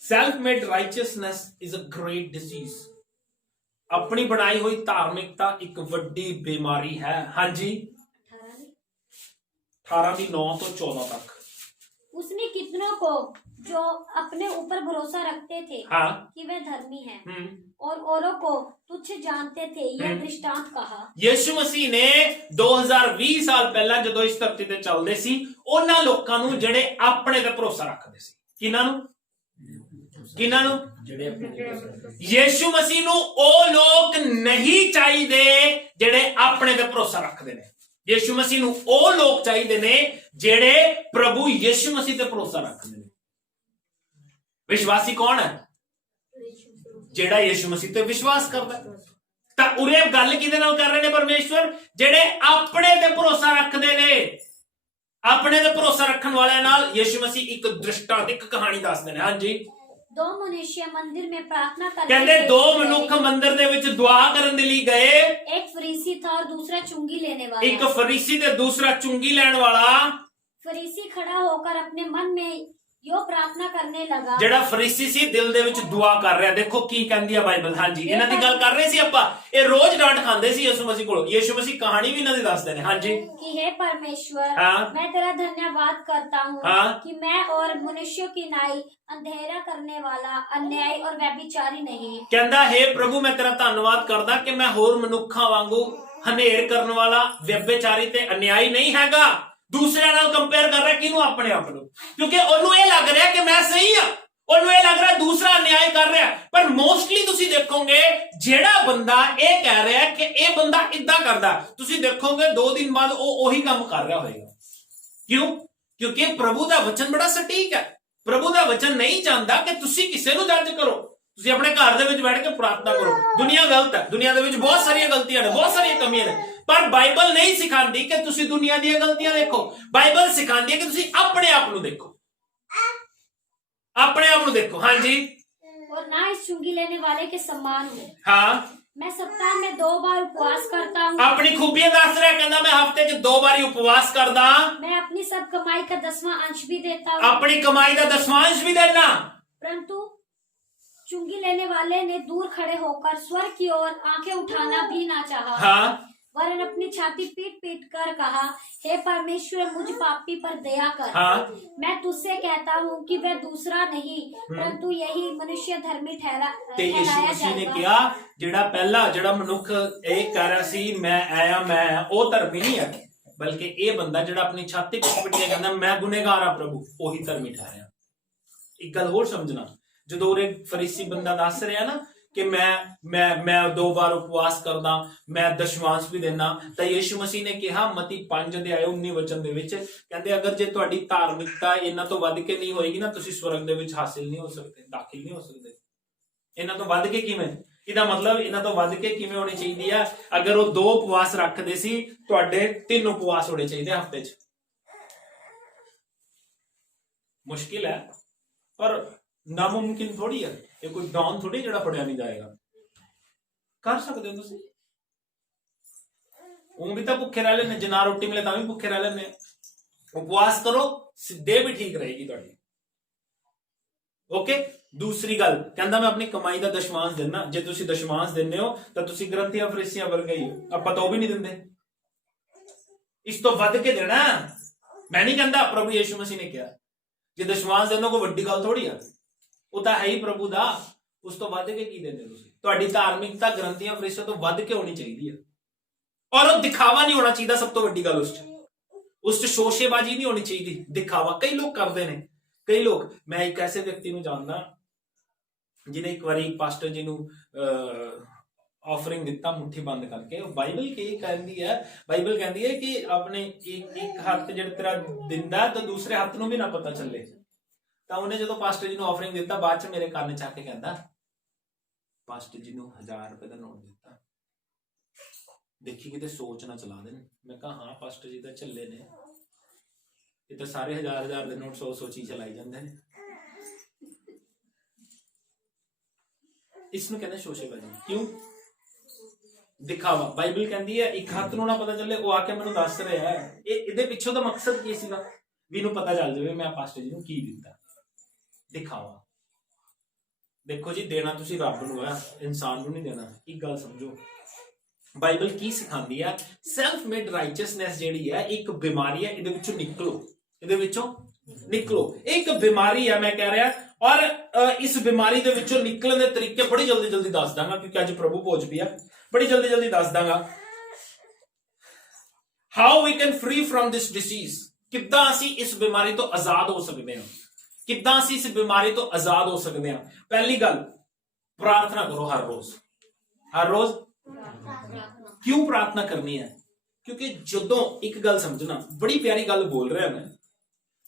self-made righteousness is a great disease, ਆਪਣੀ ਬਣਾਈ ਹੋਈ ਧਾਰਮਿਕਤਾ ਇੱਕ ਵੱਡੀ ਬਿਮਾਰੀ ਹੈ। ਹਾਂਜੀ, 18 ਦੀ 9 ਤੋਂ 14 तक। उसने कितनों को जो अपने ऊपर भरोसा रखते थे हाँ, कि वे धर्मी हैं और औरों को तुच्छ जानते थे, यह दृष्टांत कहा। ਯਿਸੂ ਮਸੀਹ ਨੇ 2020 ਸਾਲ ਪਹਿਲਾਂ ਜਦੋਂ ਇਸ ਧਰਤੀ ਤੇ ਚੱਲਦੇ ਸੀ, ਉਹਨਾਂ ਲੋਕਾਂ ਨੂੰ ਜਿਹੜੇ ਆਪਣੇ ਤੇ ਭਰੋਸਾ ਰੱਖਦੇ ਸੀ। ਕਿਹਨਾਂ ਨੂੰ? ਕਿਹਨਾਂ ਨੂੰ? ਯਿਸੂ ਮਸੀਹ ਨੂੰ ਉਹ ਲੋਕ ਨਹੀਂ ਚਾਹੀਦੇ ਜਿਹੜੇ ਆਪਣੇ ਤੇ ਭਰੋਸਾ ਰੱਖਦੇ ਨੇ। ਯਿਸੂ ਮਸੀਹ ਨੂੰ ਉਹ ਲੋਕ ਚਾਹੀਦੇ ਨੇ ਜਿਹੜੇ ਪ੍ਰਭੂ ਯਿਸੂ ਮਸੀਹ ਤੇ ਭਰੋਸਾ ਰੱਖਦੇ ਨੇ। ਵਿਸ਼ਵਾਸੀ ਕੌਣ ਹੈ? ਜਿਹੜਾ ਯਿਸੂ ਮਸੀਹ ਤੇ ਵਿਸ਼ਵਾਸ ਕਰਦਾ। ਤਾਂ ਉਰੇ ਗੱਲ ਕਿਹਦੇ ਨਾਲ ਕਰ ਰਹੇ ਨੇ ਪਰਮੇਸ਼ਵਰ? ਜਿਹੜੇ ਆਪਣੇ ਤੇ ਭਰੋਸਾ ਰੱਖਦੇ ਨੇ। ਆਪਣੇ ਤੇ ਭਰੋਸਾ ਰੱਖਣ ਵਾਲਿਆਂ ਨਾਲ ਯਿਸੂ ਮਸੀਹ ਇੱਕ ਦ੍ਰਿਸ਼ਟਾਂਤ, ਇੱਕ ਕਹਾਣੀ ਦੱਸਦੇ ਨੇ। ਹਾਂਜੀ, दो मनुष्य मंदिर में प्रार्थना करने ਕਹਿੰਦੇ ਦੋ ਮਨੁੱਖ ਮੰਦਿਰ ਦੇ ਵਿੱਚ ਦੁਆ ਕਰਨ ਦੇ ਲਈ ਗਏ। एक फरीसी था और दूसरा चुंगी लेने वाला। ਇੱਕ ਫਰੀਸੀ ਤੇ ਦੂਸਰਾ ਚੁੰਗੀ ਲੈਣ ਵਾਲਾ। फरीसी खड़ा होकर अपने मन में यो प्रार्थना करने लगा। ਜਿਹੜਾ ਫਰੀਸੀ ਸੀ ਦਿਲ ਦੇ ਵਿੱਚ ਦੁਆ ਕਰ ਰਿਹਾ। ਦੇਖੋ ਕੀ ਕਹਿੰਦੀ ਹੈ ਬਾਈਬਲ। ਹਾਂਜੀ, ਇਹਨਾਂ ਦੀ ਗੱਲ ਕਰ ਰਹੇ ਸੀ ਆਪਾਂ। ਇਹ ਰੋਜ਼ ਡਾਂਟ ਖਾਂਦੇ ਸੀ ਯਿਸੂ ਮਸੀਹ ਕੋਲ। ਯਿਸੂ ਮਸੀਹ ਕਹਾਣੀ ਵੀ ਇਹਨਾਂ ਦੀ ਦੱਸਦੇ ਨੇ। ਹਾਂਜੀ, कि हे परमेश्वर, हाँ, मैं तेरा धन्यवाद करता हूँ, हाँ, कि मैं और मनुष्यों की नाई अंधेरा करने वाला, अन्यायी और व्यभिचारी नहीं। ਕਹਿੰਦਾ हे ਪ੍ਰਭੂ, ਮੈਂ ਤੇਰਾ ਧੰਨਵਾਦ ਕਰਦਾ ਕਿ ਮੈਂ ਹੋਰ ਮਨੁੱਖਾਂ ਵਾਂਗੂ ਹਨੇਰ ਕਰਨ ਵਾਲਾ, ਵਿਅਭਿਚਾਰੀ ਤੇ ਅਨਿਆਈ ਨਹੀਂ ਹੈਗਾ। ਦੂਸਰਿਆਂ ਨਾਲ ਕੰਪੇਅਰ ਕਰ ਰਿਹਾ ਕਿਹਨੂੰ? ਆਪਣੇ ਆਪ ਨੂੰ, ਕਿਉਂਕਿ ਉਹਨੂੰ ਇਹ ਲੱਗ ਰਿਹਾ ਕਿ ਮੈਂ ਸਹੀ ਆ। ਉਹਨੂੰ ਇਹ ਲੱਗ ਰਿਹਾ ਦੂਸਰਾ ਅਨਿਆਏ ਕਰ ਰਿਹਾ। ਪਰ ਮੋਸਟਲੀ ਤੁਸੀਂ ਦੇਖੋਗੇ ਜਿਹੜਾ ਬੰਦਾ ਇਹ ਕਹਿ ਰਿਹਾ ਕਿ ਇਹ ਬੰਦਾ ਇਦਾਂ ਕਰਦਾ, ਤੁਸੀਂ ਦੇਖੋਗੇ 2 ਦਿਨ ਬਾਅਦ ਉਹ ਉਹੀ ਕੰਮ ਕਰ ਰਿਹਾ ਹੋਏਗਾ। ਕਿਉਂ? ਕਿਉਂਕਿ ਪ੍ਰਭੂ ਦਾ ਵਚਨ ਬੜਾ ਸਟੀਕ ਹੈ। ਪ੍ਰਭੂ ਦਾ ਵਚਨ ਨਹੀਂ ਚਾਹੁੰਦਾ ਕਿ ਤੁਸੀਂ ਕਿਸੇ ਨੂੰ ਜੱਜ ਕਰੋ। ਤੁਸੀਂ ਆਪਣੇ ਘਰ ਦੇ ਵਿੱਚ ਬੈਠ ਕੇ ਪ੍ਰਾਰਥਨਾ ਕਰੋ। ਦੁਨੀਆ ਗਲਤ ਹੈ, ਦੁਨੀਆ ਦੇ ਵਿੱਚ ਬਹੁਤ ਸਾਰੀਆਂ ਗਲਤੀਆਂ ਨੇ, ਬਹੁਤ ਸਾਰੀਆਂ ਕਮੀਆਂ ਨੇ, ਪਰ ਬਾਈਬਲ ਨਹੀਂ ਸਿਖਾਉਂਦੀ ਕਿ ਤੁਸੀਂ ਦੁਨੀਆ ਦੀਆਂ ਗਲਤੀਆਂ ਦੇਖੋ। ਬਾਈਬਲ ਸਿਖਾਉਂਦੀ ਹੈ ਕਿ ਤੁਸੀਂ ਆਪਣੇ ਆਪ ਨੂੰ ਦੇਖੋ, ਆਪਣੇ ਆਪ ਨੂੰ ਦੇਖੋ। ਹਾਂਜੀ, और ना इस चुंगी लेने वाले के समान हूँ। हाँ, मैं सप्ताह में 2 बार उपवास करता हूँ। ਆਪਣੀ ਖੂਬੀਆਂ ਦੱਸ ਰਿਹਾ। ਕਹਿੰਦਾ ਮੈਂ ਹਫਤੇ 'ਚ 2 ਵਾਰੀ ਉਪਵਾਸ ਕਰਦਾ। मैं अपनी सब कमाई का 10वां अंश भी देता हूँ। ਆਪਣੀ ਕਮਾਈ ਦਾ 10ਵਾਂ ਅੰਸ਼ ਵੀ ਦੇਣਾ। परंतु चुंगी लेने वाले ने दूर खड़े होकर स्वर्ग की ओर आंखें उठाना भी ना चाहा, हाँ, वरन अपनी छाती पीट पीट कर कहा, हे परमेश्वर, मुझ पापी पर दया कर। हाँ, मैं तुझसे कहता हूँ कि वह दूसरा नहीं, परंतु यही मनुष्य धर्मी ਤੇ ਯਿਸੂ ਮਸੀਹ ਨੇ ਕਿਹਾ ਜਿਹੜਾ ਪਹਿਲਾ ਜਿਹੜਾ ਮਨੁੱਖ ਇਹ ਕਹਿ ਰਿਹਾ ਸੀ ਮੈਂ ਆਇਆ, ਮੈਂ ਉਹ ਧਰਮੀ ਨਹੀਂ ਹੈ, ਬਲਕਿ ਇਹ ਬੰਦਾ ਜਿਹੜਾ ਆਪਣੀ ਛਾਤੀ ਪਿੱਟ-ਪਿੱਟ ਕੇ ਕਹਿੰਦਾ ਮੈਂ ਗੁਨੇਗਾਰ ਆ ਪ੍ਰਭੂ, ਉਹੀ ਧਰਮੀ ਠਹਿਰਿਆ। ਇੱਕ ਗੱਲ ਹੋਰ ਸਮਝਣਾ, ਜਦੋਂ ਉਹ ਫਰੀਸੀ ਬੰਦਾ ਦੱਸ ਰਿਹਾ ਨਾ ਕਿ ਮੈਂ 2 ਵਾਰ ਉਪਵਾਸ ਕਰਦਾ, ਮੈਂ ਦਸ਼ਮਾਂਸ਼ ਵੀ ਦੇਣਾ, ਤਾਂ ਯਿਸੂ ਮਸੀਹ ਨੇ ਕਿਹਾ ਮਤੀ 5 ਦੇ ਆਏ 19 ਵਚਨ ਦੇ ਵਿੱਚ, ਕਹਿੰਦੇ ਅਗਰ ਜੇ ਤੁਹਾਡੀ ਧਾਰਮਿਕਤਾ ਇਹਨਾਂ ਤੋਂ ਵੱਧ ਕੇ ਨਹੀਂ ਹੋਏਗੀ ਨਾ, ਤੁਸੀਂ ਸਵਰਗ ਦੇ ਵਿੱਚ ਹਾਸਿਲ ਨਹੀਂ ਹੋ ਸਕਦੇ, ਦਾਖਲ ਨਹੀਂ ਹੋ ਸਕਦੇ। ਇਹਨਾਂ ਤੋਂ ਵੱਧ ਕੇ ਕਿਵੇਂ? ਇਹਦਾ ਮਤਲਬ ਇਹਨਾਂ ਤੋਂ ਵੱਧ ਕੇ ਕਿਵੇਂ ਹੋਣੀ ਚਾਹੀਦੀ ਆ? ਅਗਰ ਉਹ 2 ਉਪਵਾਸ ਰੱਖਦੇ ਸੀ, ਤੁਹਾਡੇ 3 ਉਪਵਾਸ ਹੋਣੇ ਚਾਹੀਦੇ ਹਫਤੇ 'ਚ। ਮੁਸ਼ਕਿਲ ਹੈ ਪਰ ਨਾਮੁਮਕਿਨ ਥੋੜੀ ਹੈ। ਇਹ ਕੋਈ ਡਾਊਨ ਥੋੜੀ ਜਿਹੜਾ ਫੜਿਆ ਨਹੀਂ ਜਾਏਗਾ। ਕਰ ਸਕਦੇ ਹੋ ਤੁਸੀਂ। ਉਹ ਵੀ ਤਾਂ ਭੁੱਖੇ ਰਹਿ ਲੈਣੇ, ਜੇ ਨਾ ਰੋਟੀ ਮਿਲੇ ਤਾਂ ਵੀ ਭੁੱਖੇ ਰਹਿ ਲੈਣੇ। ਉਪਵਾਸ ਕਰੋ, ਸਿੱਧੇ ਵੀ ਠੀਕ ਰਹੇਗੀ ਤੁਹਾਡੀ। ਓਕੇ। ਦੂਸਰੀ ਗੱਲ ਕਹਿੰਦਾ ਮੈਂ ਆਪਣੀ ਕਮਾਈ ਦਾ ਦਸ਼ਮਾਂਸ਼ ਦੇਣਾ। ਜੇ ਤੁਸੀਂ ਦਸ਼ਮਾਂਸ਼ ਦਿੰਦੇ ਹੋ ਤਾਂ ਤੁਸੀਂ ਗ੍ਰੰਥੀਆਂ ਫਰੀਸੀਆਂ ਵਰਗੇ ਹੀ ਹੋ। ਆਪਾਂ ਤਾਂ ਉਹ ਵੀ ਨਹੀਂ ਦਿੰਦੇ। ਇਸ ਤੋਂ ਵੱਧ ਕੇ ਦੇਣਾ। ਮੈਂ ਨਹੀਂ ਕਹਿੰਦਾ, ਪ੍ਰਭੂ ਯਿਸੂ ਮਸੀਹ ਨੇ ਕਿਹਾ ਜੇ ਦਸ਼ਮਾਂਸ਼ ਦੇਣਾ ਕੋਈ ਵੱਡੀ ਗੱਲ ਥੋੜੀ ਆ, ਉਹ ਤਾਂ ਹੈ ਹੀ ਪ੍ਰਭੂ ਦਾ। ਉਸ ਤੋਂ ਵੱਧ ਕੇ ਕੀ ਦਿੰਦੇ ਤੁਸੀਂ? ਤੁਹਾਡੀ ਧਾਰਮਿਕਤਾ ਗ੍ਰੰਥੀਆਂ ਫਰੀਸੀਆਂ ਤੋਂ ਵੱਧ ਕੇ ਹੋਣੀ ਚਾਹੀਦੀ ਹੈ, ਔਰ ਉਹ ਦਿਖਾਵਾ ਨਹੀਂ ਹੋਣਾ ਚਾਹੀਦਾ। ਸਭ ਤੋਂ ਵੱਡੀ ਗੱਲ ਉਸ 'ਚ ਉਸ 'ਚ ਸ਼ੋਸ਼ੇਬਾਜ਼ੀ ਨਹੀਂ ਹੋਣੀ ਚਾਹੀਦੀ, ਦਿਖਾਵਾ ਕਈ ਲੋਕ ਕਰਦੇ ਨੇ। ਕਈ ਲੋਕ, ਮੈਂ ਇੱਕ ਐਸੇ ਵਿਅਕਤੀ ਨੂੰ ਜਾਣਦਾ ਜਿਹਨੇ ਇੱਕ ਵਾਰੀ ਪਾਸਟਰ ਜੀ ਨੂੰ ਆਫਰਿੰਗ ਦਿੱਤਾ ਮੁੱਠੀ ਬੰਦ ਕਰਕੇ। ਉਹ ਬਾਈਬਲ ਕੀ ਕਹਿੰਦੀ ਹੈ, ਬਾਈਬਲ ਕਹਿੰਦੀ ਹੈ ਕਿ ਆਪਣੇ ਇੱਕ ਹੱਥ ਜਿਹੜਾ ਤੇਰਾ ਦਿੰਦਾ ਤਾਂ ਦੂਸਰੇ ਹੱਥ ਨੂੰ ਵੀ ਨਾ ਪਤਾ ਚੱਲੇ। ਤਾਂ ਉਹਨੇ ਜਦੋਂ ਪਾਸਟਰ ਜੀ ਨੂੰ ਆਫਰਿੰਗ ਦਿੱਤਾ, ਬਾਅਦ ਚ ਮੇਰੇ ਕੰਨ ਚ ਆ ਕੇ ਕਹਿੰਦਾ, ਪਾਸਟਰ ਜੀ ਨੂੰ 1000 ਰੁਪਏ ਦਾ ਨੋਟ ਦਿੱਤਾ, ਦੇਖੀ ਕਿਤੇ ਸੋਚ ਨਾ ਚਲਾ ਦੇਣ। ਮੈਂ ਕਹਾ ਹਾਂ ਪਾਸਟਰ ਜੀ ਤਾਂ ਚੱਲੇ ਨੇ, ਇਹ ਤਾਂ ਸਾਰੇ 1000 ਦੇ ਨੋਟ 100 ਚੀਜ਼ ਚਲਾਈ ਜਾਂਦੇ ਨੇ। ਇਸ ਨੂੰ ਕਹਿੰਦੇ ਸ਼ੋਸ਼ੇਬਾਜ਼ੀ। ਕਿਉਂ? ਦਿਖਾਵਾ। ਬਾਈਬਲ ਕਹਿੰਦੀ ਹੈ ਇੱਕ ਹੱਥ ਨੂੰ ਨਾ ਪਤਾ ਚੱਲੇ। ਉਹ ਆ ਕੇ ਮੈਨੂੰ ਦੱਸ ਰਿਹਾ ਹੈ ਇਹਦੇ ਪਿੱਛੋਂ ਦਾ ਮਕਸਦ ਕੀ ਸੀਗਾ, ਵੀ ਇਹਨੂੰ ਪਤਾ ਚੱਲ ਜਾਵੇ ਮੈਂ ਪਾਸਟਰ ਜੀ ਨੂੰ ਕੀ ਦਿੱਤਾ। ਦਿਖਾਵਾ। ਦੇਖੋ ਜੀ, ਦੇਣਾ ਤੁਸੀਂ ਰੱਬ ਨੂੰ ਹੈ, ਇਨਸਾਨ ਨੂੰ ਨਹੀਂ ਦੇਣਾ। ਇੱਕ ਗੱਲ ਸਮਝੋ, ਬਾਈਬਲ ਕੀ ਸਿਖਾਉਂਦੀ ਹੈ, ਸੈਲਫ ਮੇਡ ਰਾਈਚਸਨੈਸ ਜਿਹੜੀ ਹੈ ਇੱਕ ਬਿਮਾਰੀ ਹੈ, ਇਹਦੇ ਵਿੱਚੋਂ ਨਿਕਲੋ, ਇਹਦੇ ਵਿੱਚੋਂ ਨਿਕਲੋ। ਇੱਕ ਬਿਮਾਰੀ ਹੈ ਮੈਂ ਕਹਿ ਰਿਹਾ, ਔਰ ਇਸ ਬਿਮਾਰੀ ਦੇ ਵਿੱਚੋਂ ਨਿਕਲਣ ਦੇ ਤਰੀਕੇ ਬੜੀ ਜਲਦੀ ਦੱਸ ਦਾਂਗਾ, ਕਿਉਂਕਿ ਅੱਜ ਪ੍ਰਭੂ ਭੋਜ ਵੀ ਆ। ਬੜੀ ਜਲਦੀ ਦੱਸ ਦਾਂਗਾ how we can free from this disease. ਕਿੱਦਾਂ ਅਸੀਂ ਇਸ ਬਿਮਾਰੀ ਤੋਂ ਆਜ਼ਾਦ ਹੋ ਸਕਦੇ ਹਾਂ, ਕਿੱਦਾਂ ਅਸੀਂ ਇਸ ਬਿਮਾਰੀ ਤੋਂ ਆਜ਼ਾਦ ਹੋ ਸਕਦੇ ਹਾਂ। ਪਹਿਲੀ ਗੱਲ, ਪ੍ਰਾਰਥਨਾ ਕਰੋ ਹਰ ਰੋਜ਼। ਹਰ ਰੋਜ਼ ਕਿਉਂ ਪ੍ਰਾਰਥਨਾ ਕਰਨੀ ਹੈ? ਕਿਉਂਕਿ ਜਦੋਂ, ਇੱਕ ਗੱਲ ਸਮਝਣਾ, ਬੜੀ ਪਿਆਰੀ ਗੱਲ ਬੋਲ ਰਿਹਾ ਮੈਂ,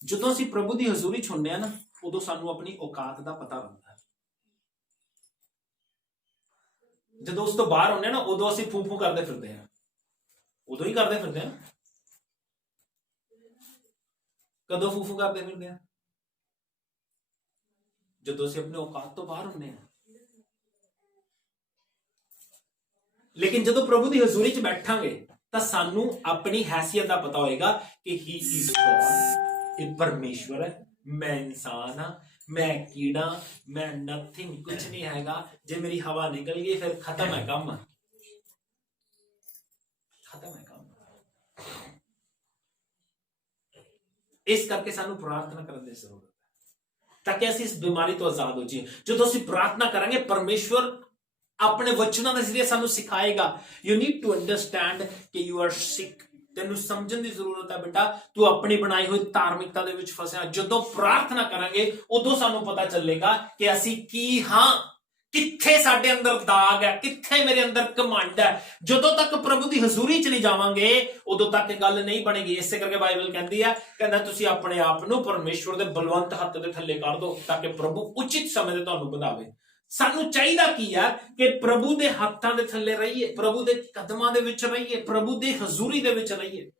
ਜਦੋਂ ਅਸੀਂ ਪ੍ਰਭੂ ਦੀ ਹਜ਼ੂਰੀ 'ਚ ਹੁੰਦੇ ਆ ਨਾ, ਉਦੋਂ ਸਾਨੂੰ ਆਪਣੀ ਔਕਾਤ ਦਾ ਪਤਾ ਹੁੰਦਾ ਹੈ। ਜਦੋਂ ਉਸ ਤੋਂ ਬਾਹਰ ਹੁੰਦੇ ਆ ਨਾ, ਉਦੋਂ ਅਸੀਂ ਫੂ ਕਰਦੇ ਫਿਰਦੇ ਆ, ਉਦੋਂ ਹੀ ਕਰਦੇ ਫਿਰਦੇ ਆ। ਕਦੋਂ ਫੂ ਕਰਦੇ ਫਿਰਦੇ ਆ? ਜਦੋਂ ਅਸੀਂ ਆਪਣੀ ਔਕਾਤ ਤੋਂ ਬਾਹਰ ਹੁੰਦੇ ਆ। ਲੇਕਿਨ ਜਦੋਂ ਪ੍ਰਭੂ ਦੀ ਹਜ਼ੂਰੀ 'ਚ ਬੈਠਾਂਗੇ ਤਾਂ ਸਾਨੂੰ ਆਪਣੀ ਹੈਸੀਅਤ ਦਾ ਪਤਾ ਹੋਏਗਾ ਕਿ ਹੀ ਇਜ਼ ਗॉड, ਇਹ ਪਰਮੇਸ਼ਵਰ ਹੈ, ਮੈਂ ਇਨਸਾਨ ਹਾਂ, ਮੈਂ ਕੀੜਾ, ਮੈਂ ਨਥਿੰਗ, ਕੁਝ ਨਹੀਂ ਹੈਗਾ। ਜੇ ਮੇਰੀ ਹਵਾ ਨਿਕਲ ਗਈ ਫਿਰ ਖਤਮ ਹੈ ਕੰਮ, ਖਤਮ ਹੈ ਕੰਮ। ਇਸ ਕਰਕੇ ਸਾਨੂੰ ਪ੍ਰਾਰਥਨਾ ਕਰਨ ਦੀ ਜ਼ਰੂਰਤ ਹੈ ਤਾਂ ਕਿ ਅਸੀਂ ਇਸ ਬਿਮਾਰੀ ਤੋਂ ਆਜ਼ਾਦ ਹੋ ਜਾਈਏ। ਜਦੋਂ ਅਸੀਂ ਪ੍ਰਾਰਥਨਾ ਕਰਾਂਗੇ, ਪਰਮੇਸ਼ਵਰ ਆਪਣੇ ਵਚਨਾਂ ਦੇ ਜ਼ਰੀਏ ਸਾਨੂੰ ਸਿਖਾਏਗਾ। ਯੂ ਨੀਡ ਟੂ ਅੰਡਰਸਟੈਂਡ ਕਿ ਯੂ ਆਰ ਸਿਕ। ਤੈਨੂੰ ਸਮਝਣ ਦੀ ਜ਼ਰੂਰਤ ਹੈ ਬੇਟਾ, ਤੂੰ ਆਪਣੀ ਬਣਾਈ ਹੋਈ ਧਾਰਮਿਕਤਾ ਦੇ ਵਿੱਚ ਫਸਿਆ। ਜਦੋਂ ਪ੍ਰਾਰਥਨਾ ਕਰਾਂਗੇ ਉਦੋਂ ਸਾਨੂੰ ਪਤਾ ਚੱਲੇਗਾ ਕਿ ਅਸੀਂ ਕੀ ਹਾਂ, ਕਿੱਥੇ ਸਾਡੇ ਅੰਦਰ ਦਾਗ ਹੈ, ਕਿੱਥੇ ਮੇਰੇ ਅੰਦਰ ਘਮੰਡ ਹੈ। ਜਦੋਂ ਤੱਕ ਪ੍ਰਭੂ ਦੀ ਹਜ਼ੂਰੀ 'ਚ ਨਹੀਂ ਜਾਵਾਂਗੇ ਉਦੋਂ ਤੱਕ ਇਹ ਗੱਲ ਨਹੀਂ ਬਣੇਗੀ। ਇਸੇ ਕਰਕੇ ਬਾਈਬਲ ਕਹਿੰਦੀ ਹੈ, ਕਹਿੰਦਾ ਤੁਸੀਂ ਆਪਣੇ ਆਪ ਨੂੰ ਪਰਮੇਸ਼ਵਰ ਦੇ ਬਲਵੰਤ ਹੱਥ ਦੇ ਥੱਲੇ ਕਰ ਦਿਓ ਤਾਂ ਕਿ ਪ੍ਰਭੂ ਉਚਿਤ ਸਮੇਂ ਤੇ ਤੁਹਾਨੂੰ ਵਧਾਵੇ। ਸਾਨੂੰ ਚਾਹੀਦਾ ਕੀ ਹੈ ਕਿ ਪ੍ਰਭੂ ਦੇ ਹੱਥਾਂ ਦੇ ਥੱਲੇ ਰਹੀਏ, ਪ੍ਰਭੂ ਦੇ ਕਦਮਾਂ ਦੇ ਵਿੱਚ ਰਹੀਏ, ਪ੍ਰਭੂ ਦੀ ਹਜ਼ੂਰੀ ਦੇ ਵਿੱਚ ਰਹੀਏ।